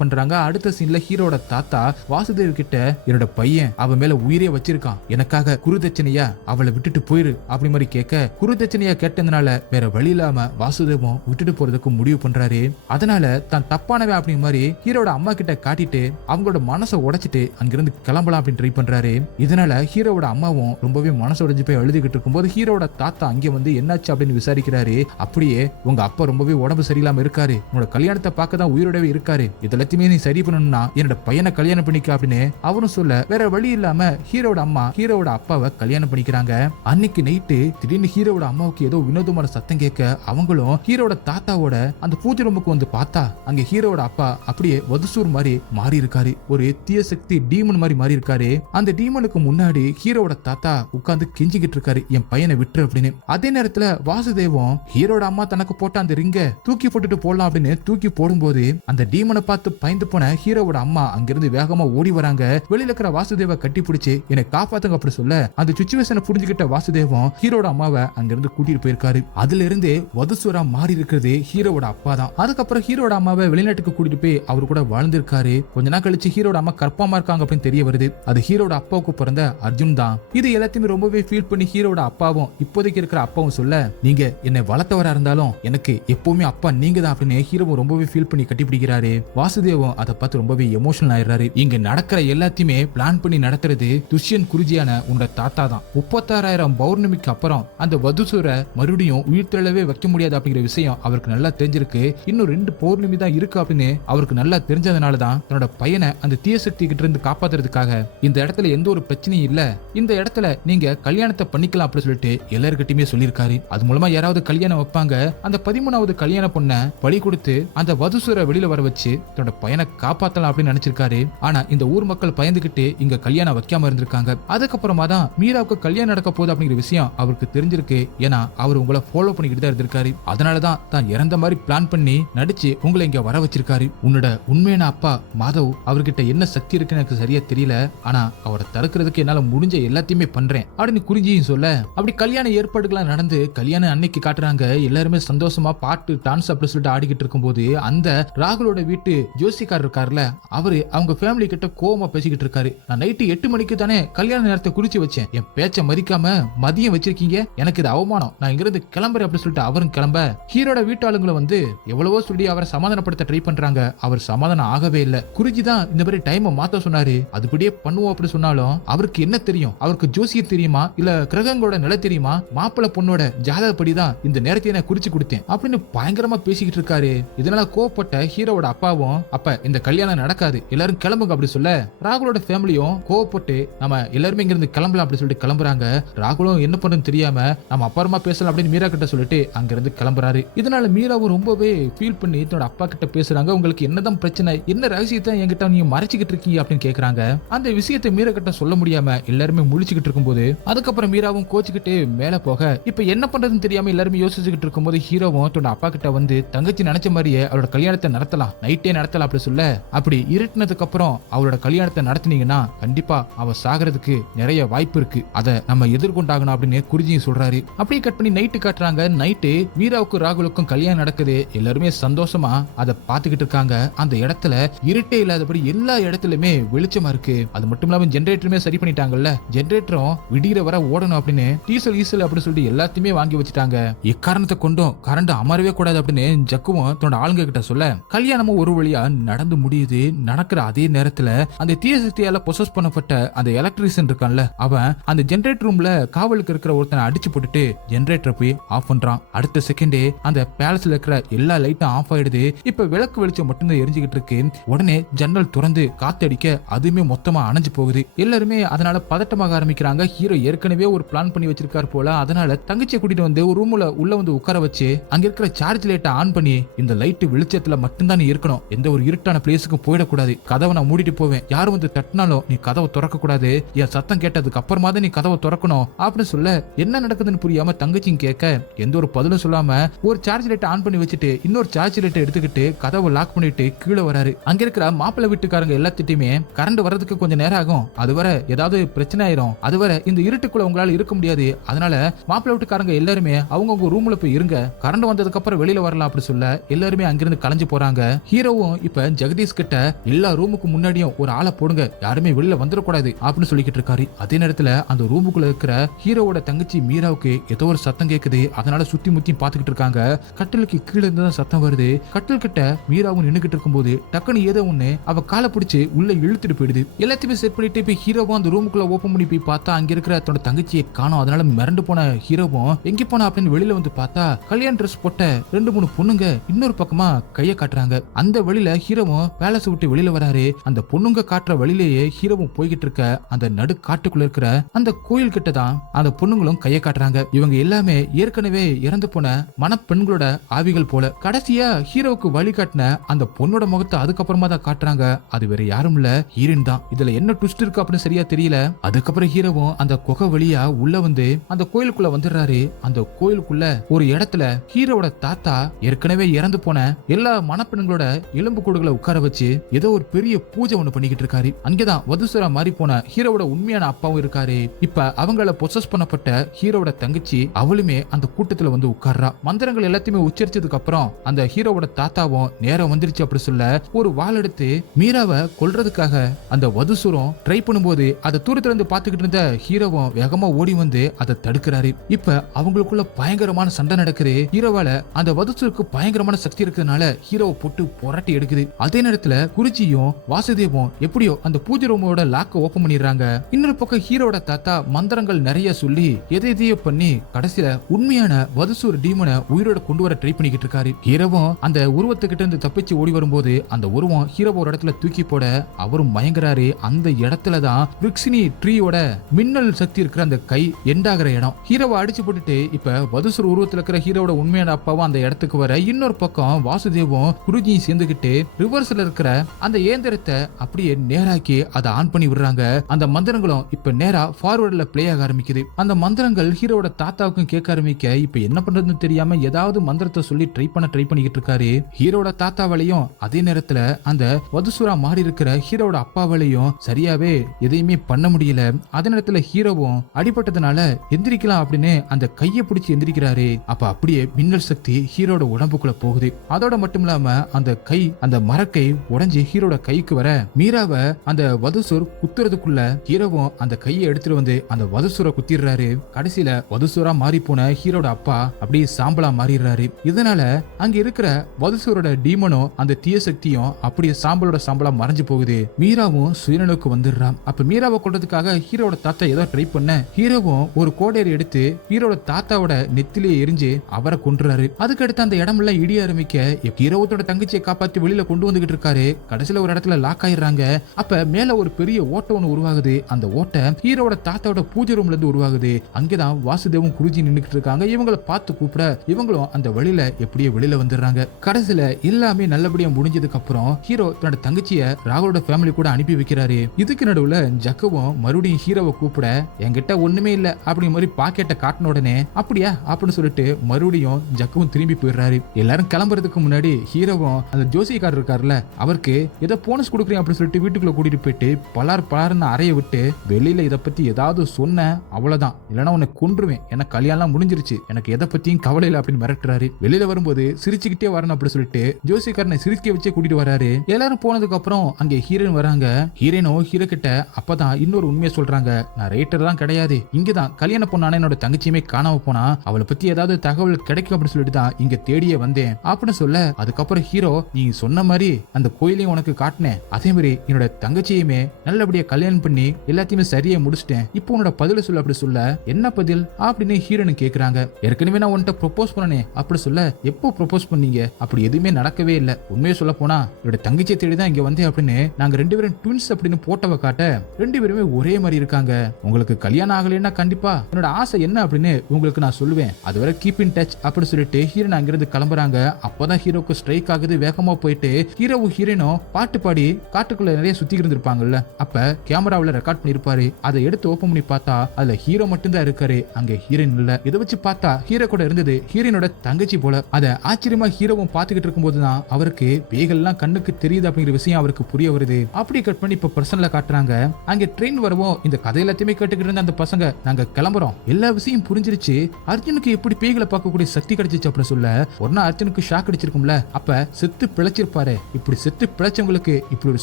பண்றாங்க. அடுத்த சீன்ல ஹீரோட தாத்தா வாசுதேவ் கிட்ட என்னோட பையன் அவ மேல உயிரே வச்சிருக்கான், எனக்காக குருதட்சணையா அவளை விட்டுட்டு போயிரு அப்படி மாதிரி கேட்க, குருதட்சணையா கேட்டதுனால வேற வழி இல்லாம வாசுதேவம் விட்டுட்டு போறதுக்கு முடிவு பண்றாரு. அதனால தான் தப்பானவே அப்படி மாதிரி ஹீரோட அம்மா கிட்ட காட்டிட்டு அவங்களோட மனசை உடைச்சிட்டு அங்கிருந்து கிளம்பலாம் அப்படின்னு ட்ரை பண்றாரு. இதனால ஹீரோவோட அம்மாவும் ரொம்பவே மனசு உடைஞ்சு போய் அழுதுகிட்டு இருக்கும்போது ஹீரோட தாத்தா அங்க வந்து என்னாச்சு அப்படின்னு விசாரிக்கிறாரு. அப்படியே உங்க அப்பா ரொம்பவே உடம்பு சரியில்லாம இருக்காரு, உன்னோட கல்யாணத்தை பார்க்க தான் உயிரோடவே இருக்காரு, இதெல்லாத்தையுமே நீ சரி பண்ணணும்னா என்னோட பையனை கல்யாணம் பண்ணிக்க அப்படின்னு அவரும் சொல்ல, வேற வழி இல்லாம ஹீரோட அம்மா ஹீரோவோட அப்பாவை கல்யாணம் பண்ணிக்கிறாங்க. அன்னைக்கு நைட்டு திடீர்னு ஹீரோவோட அம்மாவுக்கு ஏதோ வினோதமான சத்தம் கேட்க அவங்களும் ஹீரோட தாத்தாவோட அந்த பூஜை ரூமுக்கு வந்து பார்த்தா அங்க ஹீரோவோட அப்பா அப்படியே வதுசூர் மாதிரி மாறி இருக்காரு. ஒரு தீய சக்தி டீமன் மாதிரி மாறி இருக்காரு. அந்த டீமனுக்கு முன்னாடி ஹீரோவோட தாத்தா உட்கார்ந்து கெஞ்சிக்கிட்டு இருக்காரு, என் பையனை விட்டுரு அப்படின்னு. அதே நேரத்துல வாசுதேவம் ஹீரோட அம்மா தனக்கு போட்ட அந்த ரிங்க தூக்கி போட்டுட்டு போடலாம் அப்படின்னு தூக்கி போடும்போது அந்த டீமனை பார்த்து பயந்து போன ஹீரோவோட அம்மா அங்கிருந்து வேகமா ஓடி வராங்க. வெளியில இருக்கிற வாசுதேவ கட்டி பிடிச்சு என்னை காப்பாத்துங்க அப்படி சொல்ல, அந்த சிச்சுவேஷனை புரிஞ்சுக்கிட்ட வாசுதேவம் ஹீரோட அம்மாவை அங்கிருந்து கூட்டிட்டு போயிருக்காரு. அதுல இருந்து வதுசூரா மாறி இருக்கிறது ஹீரோவோட அப்பா தான். அதுக்கப்புறம் ஹீரோட அம்மாவை வெளிநாட்டுக்கு கூட்டிட்டு போய் அவரு கூட வாழ்ந்திருக்காரு. கொஞ்ச நாள் கழிச்சு ஹீரோட அம்மா கர்ப்பமா இருக்காங்க அப்படின்னு தெரிய வருது. அது ஹீரோட அப்பாவுக்கு பிறந்த அர்ஜுன் தான். இது எல்லாத்தையுமே ரொம்பவே ஃபீல் பண்ணி ஹீரோட அப்பாவும் இப்போதைக்கு இருக்கிற அப்பாவும் சொல்ல, நீங்க என்னை வளர்த்தவரா இருந்தாலும் எனக்கு எப்பவுமே அப்பா நீங்க தான் அப்படின்னு ஹீரோவும் ரொம்பவே ஃபீல் பண்ணி கட்டிப்பிடிக்கிறாரு. வாசுதேவம் அதை பார்த்து ரொம்பவே எமோஷனல் ஆயிடுறாரு. இங்க நடக்கிற எல்லாத்தையுமே பிளான் பண்ணி நடத்துறது துஷ்யன் குருஜியான உன்னோட தாத்தா தான். 36,000 பௌர்ணமிக்கு அப்புறம் அந்த வதுசூரை மறுபடியும் உயிர் தெழவே வைக்க முடியாது அப்படிங்கிற விஷயம் அவருக்கு நல்லா தெரிஞ்சிருக்கு. இன்னும் 2 பௌர்ணமி தான் இருக்கு அப்படின்னு அவருக்கு நல்லா தெரிஞ்சதுனாலதான் தன்னோட பையனை அந்த தீய சக்தி கிட்ட இருந்து காப்பாத்துறதுக்காக இந்த இடத்துல எந்த ஒரு பிரச்சனையும் இல்ல, இந்த இடத்துல நீங்க கல்யாணத்தை பண்ணிக்கலாம் அப்படின்னு சொல்லிட்டு எல்லார்கிட்டயுமே சொல்லியிருக்காரு. அது மூலமா யாராவது கல்யாணம் வைப்பாங்க, அந்த 13வது கல்யாண பொண்ண பலி கொடுத்து அந்த வதுசூரை வெளியில வர வச்சு தன்னோட பையனை காப்பாத்தலாம் அப்படின்னு நினைச்சிருக்காரு. ஆனா இந்த ஊர் மக்கள் பயந்துகிட்டு இங்க கல்யாணம் வைக்காம இருந்திருக்காங்க. அதுக்கப்புறமா தான் மீராவுக்கு கல்யாணம் நடக்க போகுது அப்படிங்கிற விஷயம் அவருக்கு தெரிஞ்சிருக்கு. ஏன்னா அவர் உங்களை ஃபாலோ பண்ணிக்கிட்டு தான் இருந்திருக்காரு. அதனாலதான் தான் இறந்த மாதிரி பிளான் பண்ணி நடிச்சு உங்களை இங்க வர வச்சிருக்காரு. உன்னோட உண்மையான அப்பா மாதவ் அவர்கிட்ட என்ன சக்தி இருக்குன்னு எனக்கு சரியா தெரியல, ஆனா அவரை தடுக்கிறதுக்கு என்னால முடிஞ்ச எல்லாத்தையுமே பண்றேன் அப்படின்னு குறிஞ்சியும் சொல்ல, அப்படி கல்யாண ஏற்பாடுகள்லாம் நடந்து கல்யாணம் அன்னைக்கு காட்டுறாங்க. எல்லாருமே சந்தோஷமா பாட்டு டான்ஸ் அப்படி சொல்லிட்டு ஆடிக்கிட்டு இருக்கும்போது அந்த ராகுலோட வீட்டு ஜோசிக்கார் இருக்காருல்ல, அவரு அவங்க ஃபேமிலி கிட்ட கோவமா பேசிக்கிட்டு இருக்காரு. நான் நைட்டு 8 மணிக்கு தானே கல்யாண நேரத்தை குறிச்சு வச்சேன், என் பேச்ச மதிக்காம மதியம் வச்சிருக்கீங்க, எனக்கு இது அவமானம், நான் இங்கிருந்து கிளம்புறேன் அப்படின்னு சொல்லிட்டு அவரும் கிளம்ப ஹீரோட வீட்டாளுங்களை வந்து எவ்வளவோ சொல்லி அவரை சமாதானப்படுத்த ட்ரை பண்றாங்க. அவர் சமாதானம் ஆகவே இல்ல. குறிஞ்சி தான் இந்த மாதிரி டைமை மாத்த சொன்னாரு, அதுபடியே பண்ணுவோம் அப்படி சொன்னாலும் அவருக்கு என்ன தெரியும், அவருக்கு ஜோசியர் தெரியுமா இல்ல கிரகங்களோட நிலை தெரியுமா, மாப்பிள்ள பொண்ணோட ஜாதகப்படிதான் இந்த நேரத்தை நான் குறிச்சு கொடுத்தேன் அப்படின்னு பயங்கரமா பேசிக்கிட்டு இருக்காரு. இதனால கோவப்பட்ட ஹீரோவோட அப்பாவும் அப்ப இந்த கல்யாணம் நடக்காது, எல்லாரும் கிளம்புங்க அப்படி சொல்ல ராகுலோட ஃபேமிலியும் கோவப்பட்டு நம்ம எல்லாருமே இங்க இருந்து கிளம்பலாம் அப்படி சொல்லிட்டு கிளம்புறாங்க. ராகுலும் என்ன பண்ணுன்னு தெரியாம நம்ம அப்புறமா பேசலாம் அப்படின்னு மீரா கிட்ட சொல்லிட்டு அங்க இருந்து கிளம்புறாரு. இதனால மீராவும் ரொம்பவே ஃபீல் பண்ணி தன்னோட அப்பா கிட்ட பேசுறாங்க. உங்களுக்கு என்னதான் பிரச்சனை, என்ன ரகசியத்தை என்கிட்ட நீங்க மறைச்சிக்கிட்டு இருக்கீங்க அப்படின்னு கேக்குறாங்க. அந்த விஷயத்தை மீரா கிட்ட சொல்ல முடியாம எல்லாருமே முழிச்சுக்கிட்டு இருக்கும்போது அதுக்கப்புறம் மீராவும் கோச்சுக்கிட்டு மேல போக இப்ப என்ன பண்றதுன்னு தெரியாம எல்லாருமே யோசிச்சுக்கிட்டு இருக்கும்போது ஹீரோவும் தன்னோட அப்பா கிட்ட வந்து தங்கச்சி நினைச்ச மாதிரியே அவரோட கல்யாணத்தை நடத்தலாம், நைட்டே நடத்தலாம் அப்படி சொல்ல, அப்படி இருட்டினதுக்கு அப்புறம் அவரோட கல்யாணத்தை நடத்தினீங்கன்னா கண்டிப்பா அவ சாகிறதுக்கு நிறைய வாய்ப்பு இருக்கு, அதை நம்ம எதிர்கொண்டாகணும் அப்படின்னு குறிஞ்சியும் சொல்றாரு. அப்படியே கட் பண்ணி நைட்டு காட்டுறாங்க. நைட்டு மீராவுக்கும் ராகுலுக்கும் கல்யாணம் நடக்குது. எல்லாருமே சந்தோஷமா அதை பாத்துக்கிட்டு இருக்காங்க. அந்த இடத்துல இருட்டே இல்லாதபடி எல்லா இடத்துலயுமே வெளிச்சமா இருக்கு. அது மட்டும் இல்லாம ஜெனரேட்டருமே சரி பண்ணிட்டாங்கல்ல, ஜெனரேட்டரும் விடிகிற வர ஓடணும் அப்படின்னு டீசல் அப்படின்னு சொல்லிட்டு எல்லாத்தையுமே வாங்கி வச்சுட்டாங்க. எக்காரணத்தை கொண்டும் கரண்ட் அமரவே கூடாது அப்படின்னு ஜக்குவும் தன்னோட ஆளுங்க கிட்ட சொல்ல கல்யாணமும் ஒரு வழியா நடந்து முடியுது. நடக்கிற அதே நேரத்துல அந்த தீய சக்தியால பொசஸ் பண்ணப்பட்ட அந்த எலக்ட்ரிஷியன் இருக்கான்ல, அவன் அந்த ஜெனரேட்டர் ரூம்ல காவலுக்கு இருக்கிற ஒருத்தனை அடிச்சு போட்டுட்டு ஜெனரேட்டரை போய் ஆஃப் பண்றான். அடுத்த செகண்டே அந்த பேலஸ்ல இருக்கிற எல்லா லைட்டும் ஆஃப் ஆயிடுது. இப்ப விளக்கு வெளிச்சம் மட்டும்தான் எரிஞ்சுக்கிட்டு இருக்கு. உடனே ஜன்னல் திறந்து காத்தடிக்க அதுவுமே மொத்தமா அணைஞ்சு போகுது. எல்லாருமே அதனால பதட்டமாக ஆரம்பிக்கிறாங்க. ஹீரோ ஏற்கனவே ஒரு பிளான் பண்ணி வச்சிருக்காரு போல. அதனால தங்கச்சியை கூட்டிட்டு வந்து ஒரு ரூம்ல உள்ள வந்து உட்கார வச்சு அங்க இருக்கிற சார்ஜ் லைட்டை ஆன் பண்ணி இந்த லைட் வெளிச்சத்துல மட்டும்தான் நீ இருக்கணும், எந்த ஒரு இருட்டான பிளேஸுக்கு போயிடக்கூடாது, கதவை நான் மூடிட்டு போவேன், யாரும் வந்து தட்டினாலும் நீ கதவை திறக்க கூடாது, என் சத்தம் கேட்டதுக்கு அப்புறமா தான் நீ கதவை திறக்கணும் அப்படின்னு சொல்ல என்ன நடக்குதுன்னு புரியாம தங்கச்சியும் கேட்க எந்த ஒரு பதிலும் சொல்லாம ஒரு சார்ஜ் லைட்டை ஆன் பண்ணி வச்சுட்டு இன்னொரு சார்ஜ் லைட்டை எடுத்துக்கிட்டு கதவை லாக் பண்ணிட்டு கீழே வராரு. அங்க இருக்கிற மாப்பிள்ளை வீட்டுக்காரங்க எல்லாத்திட்டுமே கரண்ட் வர்றதுக்கு கொஞ்சம் நேரம் ஆகும், அதுவரை ஏதாவது பிரச்சனை ஆயிரும், அதுவரை இந்த இருட்டுக்குள்ள உங்களால இருக்க முடியாது, அதனால மாப்பிள்ளை வீட்டுக்காரங்க எல்லாருமே அவங்க ரூம்ல போய் இருங்க, கரண்ட் வந்ததுக்கு அப்புறம் வெளியில வரலாம் அப்படி சொல்ல எல்லாருமே அங்கிருந்து கலைஞ்சு போறாங்க. ஹீரோவும் இப்ப ஜெகதீஷ் கிட்ட எல்லா ரூமுக்கு முன்னாடியும் ஒரு ஆளை போடுங்க, யாருமே வெளியில வந்துடக்கூடாது அப்படின்னு சொல்லிக்கிட்டு இருக்காரு. அதே நேரத்துல அந்த ரூமுக்குள்ள இருக்கிற ஹீரோவோட தங்கச்சி மீராவுக்கு ஏதோ ஒரு சத்தம் கேக்குது. அதனால சுத்தி முத்தி பாத்துக்கிட்டு இருக்காங்க. கட்டிலுக்கு கீழே இருந்துதான் சத்தம் வருது. கட்டில் கிட்ட மீராவும் நின்னுகிட்டு இருக்கும்போது டக்குன்னு ஏதோ ஒண்ணு அவ காலை பிடிச்சு உள்ள இழுத்துட்டு போயிடுது. எல்லாத்தையுமே செட் பண்ணிட்டு போய் ஹீரோவும் அந்த ரூமுக்குள்ள ஓபன் பண்ணி போய் பார்த்தா அங்க இருக்கிற தன்னோட தங்கச்சியை காணோம். அதனால மிரண்டு போன ஹீரோவும் எங்க போனா அப்படின்னு வெளியில வந்து பார்த்தா கல்யாண ட்ரெஸ் போட்ட 2-3 பொண்ணுங்க இன்னொரு பக்கமா கைய காட்டுறாங்க. அந்த வழியில ஹீரோவும் பேலஸ் விட்டு வெளியில வராரு. அந்த பொண்ணுங்க காட்டுற வழியிலேயே ஹீரோவும் போய்கிட்டு இருக்க அந்த நடு காட்டுக்குள்ள இருக்கிற அந்த கோயில் கிட்ட தான் அந்த பொண்ணுங்களும் கைய காட்டுறாங்க. இவங்க எல்லாமே ஏற்கனவே இறந்து போன மணப்பெண்களோட ஆவிகள் போல. கடைசியா ஹீரோவுக்கு வழி காட்டின அந்த பொண்ணோட முகத்தை அதுக்கப்புறமா தான் காட்டுறாங்க. அது வேற யாரும் இல்ல, ஹீரோயின் தான். இதுல என்ன ட்விஸ்ட் இருக்கு அப்படின்னு சரியா தெரியல. அதுக்கப்புறம் ஹீரோவும் அந்த குகை வழியா உள்ள வந்து அந்த கோயிலுக்குள்ள வந்துடுறாரு. அந்த கோயிலுக்குள்ள ஒரு இடத்துல ஹீரோவோட தாத்தா ஏற்கனவே இறந்து போன எல்லா மணப்பெண்களோட எலும்பு கூடுகளை உட்கார வச்சு ஏதோ ஒரு பெரிய பூஜை ஒண்ணு பண்ணிக்கிட்டு இருக்காரு. அங்கேதான் வதுசுரா மாறி போன ஹீரோவோட உண்மையான அப்பாவும் இருக்காரு. இப்ப அவங்கள பொசஸ் பண்ணப்பட்ட ஹீரோவோட தங்கச்சி அவளுமே அந்த கூட்டத்துல வந்து உட்கார்றா. மந்திரங்கள் எல்லாத்தையுமே உச்சரிச்சதுக்கு அப்புறம் அந்த ஹீரோவோட தாத்தாவும் நேரம் வந்துருச்சு அப்படி சொல்ல ஒரு வாள் எடுத்து மீராவை கொல்றதுக்காக அந்த வதுசுரம் ட்ரை பண்ணும்போது அதை தூரத்துல இருந்து பாத்துக்கிட்டு இருந்த ஹீரோவும் வேகமா ஓடி வந்து அதை தடுக்கிறாரு. இப்ப அவங்களுக்குள்ள பயங்கரமான சண்டை நடக்குது. ஹீரோவால அந்த வதுசுருக்கு பயங்கரமான சக்தி இருக்கிறதுனால ஹீரோவை போட்டு புரட்டி எடுக்குது. அதே நேரத்துல குறிச்சியும் வாசுதேவும் எப்படியோ அந்த பூஜை ரூமோட லாக்க ஓபன் பண்ணிடுறாங்க. இன்னொரு பக்கம் ஹீரோட தாத்தா மந்திரங்கள் நிறைய சொல்லி எதையோ பண்ணி கடைசியில உண்மையான வதுசூர் டீமனை உயிரோட கொண்டு வர ட்ரை பண்ணிக்கிட்டு இருக்காரு. ஹீரோவும் அந்த உருவத்துக்கிட்ட இருந்து தப்பிச்சு ஓடி வரும்போது அந்த உருவம் ஹீரோவை ஒரு இடத்துல தூக்கி போட அவரும் மயங்குறாரு. அந்த இடத்துலதான் விக்ஷினி ட்ரீயோட மின்னல் சக்தி இருக்கிற அந்த கை எண்டாகிற இடம். ஹீரோவை அடிச்சு போட்டுட்டு இப்ப வதுசூர் உருவத்துல இருக்கிற ஹீரோட உண்மையான அப்பாவும் அந்த இடத்துக்கு வர, இன்னொரு பக்கம் வாசுதேவும் குருஜியும் சேர்ந்துகிட்டு ரிவர்ஸ்ல இருக்கிற அந்த இயந்திரத்தை அப்படியே நேராக்கி அதை ஆன் பண்ணி விடுறாங்க. அந்த மந்திரங்களும் இப்ப நேரா ஃபார்வர்ட்ல பிளே ஆக ஆரம்பிக்குது. அந்த மந்திரங்கள் ஹீரோட தாத்தாவுக்கும் கேட்க ஆரம்பிக்க இப்ப என்ன பண்றதுன்னு தெரியாம ஏதாவது மந்திரத்தை சொல்லி ட்ரை பண்ணிக்கிட்டு இருக்காரு. ஹீரோட தாத்தாவாலையும் அதே நேரத்துல அந்த வதுசூரா மாறி இருக்கிற ஹீரோட அப்பாவாலையும் சரியாவே எதையுமே பண்ண முடியல. அதே நேரத்துல ஹீரோவும் அடிபட்டதுனால எந்திரிக்கலாம் அப்படின்னு அந்த கையை பிடிச்சி எந்திரிக்கிறாரு. அப்ப அப்படியே மின்னல் சக்தி ஹீரோட உடம்புக்குள்ள போகுது. அதோட மட்டும் இல்லாம அந்த கை, அந்த மரக்கை உடைஞ்சு ஹீரோட கைக்கு வர மீராவை அந்த வதுசூர் குத்துறதுக்குள்ள ஹீரோவும் அந்த கையை எடுத்துட்டு வந்து அந்த வதுசூரை குத்திடுறாரு. கடைசியில வதுசூரா மாறி போன ஹீரோட அப்பா அப்படியே சாம்பலா மாறிடுறாரு. இதனால அங்க இருக்கிற வதுசூரோட டீமனும் அந்த தீய சக்தியும் அப்படியே சாம்பலோட சாம்பலா மறைஞ்சு போகுது. மீராவும் சுயநலவுக்கு வந்துடுறான். அப்ப மீராவை கொள்றதுக்காக ஹீரோட தாத்தா ஏதோ ட்ரை பண்ண ஹீரோவும் ஒரு கோடேரி எடுத்து ஹீரோட தாத்தாவோட நெத்திலே எரிஞ்சு அவரை கொன்றாரு. அதுக்கு அடுத்து அந்த இடம் எல்லாம் இடிய ஆரம்பிக்க ஹீரோவோட தங்கச்சியை காப்பாத்தி வெளியில கொண்டு வந்துகிட்டு இருக்காரு. கடைசியில ஒரு இடத்துல லாக் ஆயிடுறாங்க. அப்ப மேல ஒரு பெரிய ஓட்டை ஒண்ணு உருவாகுது. அந்த ஓட்டை ஹீரோட தாத்தாவோட பூஜை ரூம்ல இருந்து உருவாகுது. அங்கேதான் வாசுதேவும் குருஜி நின்னுக்கிட்டு இருக்காங்க. இவங்களை பார்த்து கூப்பிட இவங்களும் அந்த வழியில எப்படியே வெளியில வந்துடுறாங்க. கடைசியில எல்லாமே நல்லபடியா முடிஞ்சதுக்கு அப்புறம் ஹீரோ தன்னோட தங்கச்சிய ராகுலோட ஃபேமிலி கூட அனுப்பி வைக்கிறாரு. இதுக்கு நடுவுல ஜக்குவும் மறுபடியும் ஹீரோவை கூப்பிட என்கிட்ட ஒண்ணுமே இல்ல அப்படி மாதிரி பாக்கெட்டை காட்டின உடனே அப்படியா அப்படின்னு சொல்லிட்டு மறுபடியும் ஜக்குவும் திரும்பி போயிடுறாரு. எல்லாரும் கிளம்புறதுக்கு முன்னாடி ஹீரோவும் அந்த ஜோசியக்காரர் இருக்காருல்ல அவருக்கு ஏதோ போனஸ் கொடுக்குறேன் அப்படின்னு சொல்லிட்டு வீட்டுக்குள்ள கூட்டிட்டு போயிட்டு பலார்னு அறைய விட்டு வெளியில இதை பத்தி ஏதாவது சொன்ன அவ்வளவுதான், இல்லைன்னா உன்னை கொன்றுவேன், எனக்கு கல்யாணம் முடிஞ்சிருச்சு, எனக்கு எதை பத்தியும் கவலை இல்லை அப்படின்னு மிரட்டுறாரு. வெளியில வரும்போது சிரிச்சுக்கிட்டே வரணும் அப்படின்னு சொல்லிட்டு ஜோசியக்காரனை சிரிக்க வச்சே கூட்டிட்டு வராரு. எல்லாரும் போனதுக்கு அப்புறம் அங்கே ஹீரோயின் வராங்க. ஹீரோயினும் ஹீரோ கிட்ட அப்பதான் இன்னொரு உண்மையை சொல்றாங்க. நான் ரைட்டர் தான் கிடையாது, இங்கதான் கல்யாணம் பொண்ணான என்னோட தங்கச்சியுமே காணாம போனா, அவளை பத்தி ஏதாவது தகவல் கிடைக்கும் அப்படின்னு சொல்லிட்டு தான் இங்க தேடியே வந்தேன் அப்படின்னு சொல்ல, அதுக்கப்புறம் ஹீரோ நீ சொன்ன மாதிரி அந்த கோயிலையும் உனக்கு காட்டினேன், அதே மாதிரி என்னோட தங்கச்சியுமே நல்லபடியா கல்யாணம் பண்ணி எல்லாத்தையுமே சரியா முடிச்சிட்டேன், இப்போ உன்னோட பதில சொல்ல அப்படி சொல்ல என்ன பதில் அப்படின்னு ஹீரோயின் கேக்குறாங்க. ஏற்கனவே நான் உன்கிட்ட ப்ரொபோஸ் பண்ணனே அப்படி சொல்ல, எப்போ ப்ரொபோஸ் பண்ணீங்க, அப்படி எதுவுமே நடக்கவே இல்லை, உண்மையை சொல்ல போனா என்னோட தங்கச்சியை தேடி தான் இங்க வந்தேன் அப்படின்னு நாங்க ரெண்டு பேரும் ட்வின்ஸ் அப்படின்னு போட்டவ காட்ட ரெண்டு பேருமே ஒரே மாதிரி இருக்காங்க, உங்களுக்கு கல்யாணம் ஆகலைன்னா கண்டிப்பா என்னோட ஆசை என்ன அப்படின்னு உங்களுக்கு நான் சொல்லுவேன், அதுவரை கீப் இன் டச் அப்படின்னு சொல்லிட்டு ஹீரோயின் அங்கிருந்து கிளம்புறாங்க. அப்பதான் ஹீரோக்கு ஸ்ட்ரைக் ஆகுது. வேகமா போயிட்டு ஹீரோவும் ஹீரோயினும் பாட்டு பாடி காட்டுக்குள்ள நிறைய சுத்தி இருந்திருப்பாங்கல்ல, அப்ப கேமராவில ரெக்கார்ட் பண்ணிருப்பாரு. அதை எடுத்து ஓபன் பண்ணி பார்த்தா அதுல ஹீரோ மட்டும் தான் இருக்காரு, அங்க ஹீரோயின் இல்ல. இதை வச்சு பார்த்தா ஹீரோ கூட இருந்தது ஹீரோயினோட தங்கச்சி போல. அத ஆச்சரியமா ஹீரோவும் பாத்துக்கிட்டு இருக்கும் போதுதான் அவருக்கு பேய்கள்லாம் கண்ணுக்கு தெரியுது அப்படிங்கிற விஷயம் அவருக்கு புரிய வருது. அப்படி கட் பண்ணி இப்ப பர்சனலா காட்டுறாங்க. அங்க ட்ரெயின் வரவும் இந்த கதை எல்லாத்தையுமே கேட்டுக்கிட்டு இருந்த அந்த பசங்க நாங்க கிளம்புறோம், எல்லா விஷயம் புரிஞ்சிருச்சு, அர்ஜுனுக்கு எப்படி பேய்களை பார்க்கக்கூடிய சக்தி கிடைச்சிச்சு அப்படி சொல்ல, ஒரு நாள் அர்ஜுனுக்கு ஷாக் அடிச்சிருக்கும்ல, அப்ப செத்து பிழைச்சிருப்பாரு, இப்படி செத்து பிழைச்சவங்களுக்கு இப்படி ஒரு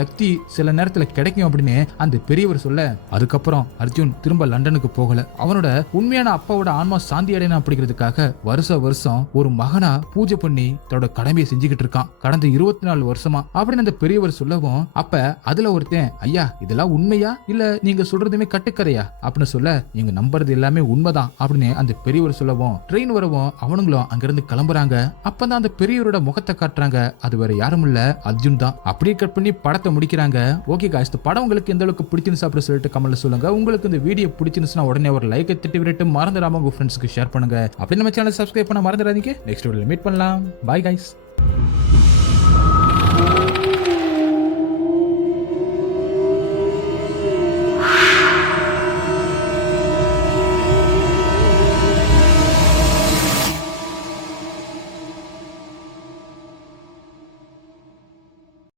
சக்தி சில நேரத்துல கிடைக்கும் அப்படின்னு அந்த பெரியவர் சொல்ல, அதுக்கப்புறம் அர்ஜுன் திரும்ப லண்டனுக்கு போகல. அவனோட உண்மையான அப்பாவோட ஆன்மா சாந்தி அடையணும் அப்படிங்கிறதுக்காக வருஷம் ஒரு மகனா பூஜை பண்ணி தன்னோட கடமையை செஞ்சுக்கிட்டு இருக்கான் கடந்த 24 வருஷமா அப்படின்னு அந்த பெரியவர் சொல்லவும், அப்ப அதுல ஒருத்தன் ஐயா இதெல்லாம் உண்மையா இல்ல நீங்க சொல்றதுமே கட்டுக்கதையா அப்படின்னு சொல்ல, நீங்க நம்புறது எல்லாமே உண்மைதான் அப்படின்னு அந்த பெரியவர் சொல்லவும், ட்ரெயின் வரவும் அவனுங்களும் அங்கிருந்து கிளம்புறாங்க. அப்பதான் அந்த பெரியவரோட முகத்தை காட்டுறாங்க. அது வேற யாரும் இல்ல அர்ஜுன் தான். அப்படியே கட் பண்ணி படத்தை முடிக்கிறாங்க. ஓகே காய்ஸ், இந்த படம் உங்களுக்கு எந்த அளவுக்கு பிடிச்சிருந்துச்சு அப்படி சொல்லிட்டு கமெண்ட்ல சொல்லுங்க. உங்களுக்கு இந்த வீடியோ பிடிச்சிருந்துச்சுன்னா உடனே ஒரு லைக்கை தட்டி விட்டு மறந்துடாம உங்க ஃப்ரெண்ட்ஸ்க்கு ஷேர் பண்ணுங்க. அப்படி நம்ம சேனல் சப்ஸ்கிரைப் பண்ண மறந்துடாதீங்க. நெக்ஸ்ட் வீடியோல மீட் பண்ணலாம். Bye guys.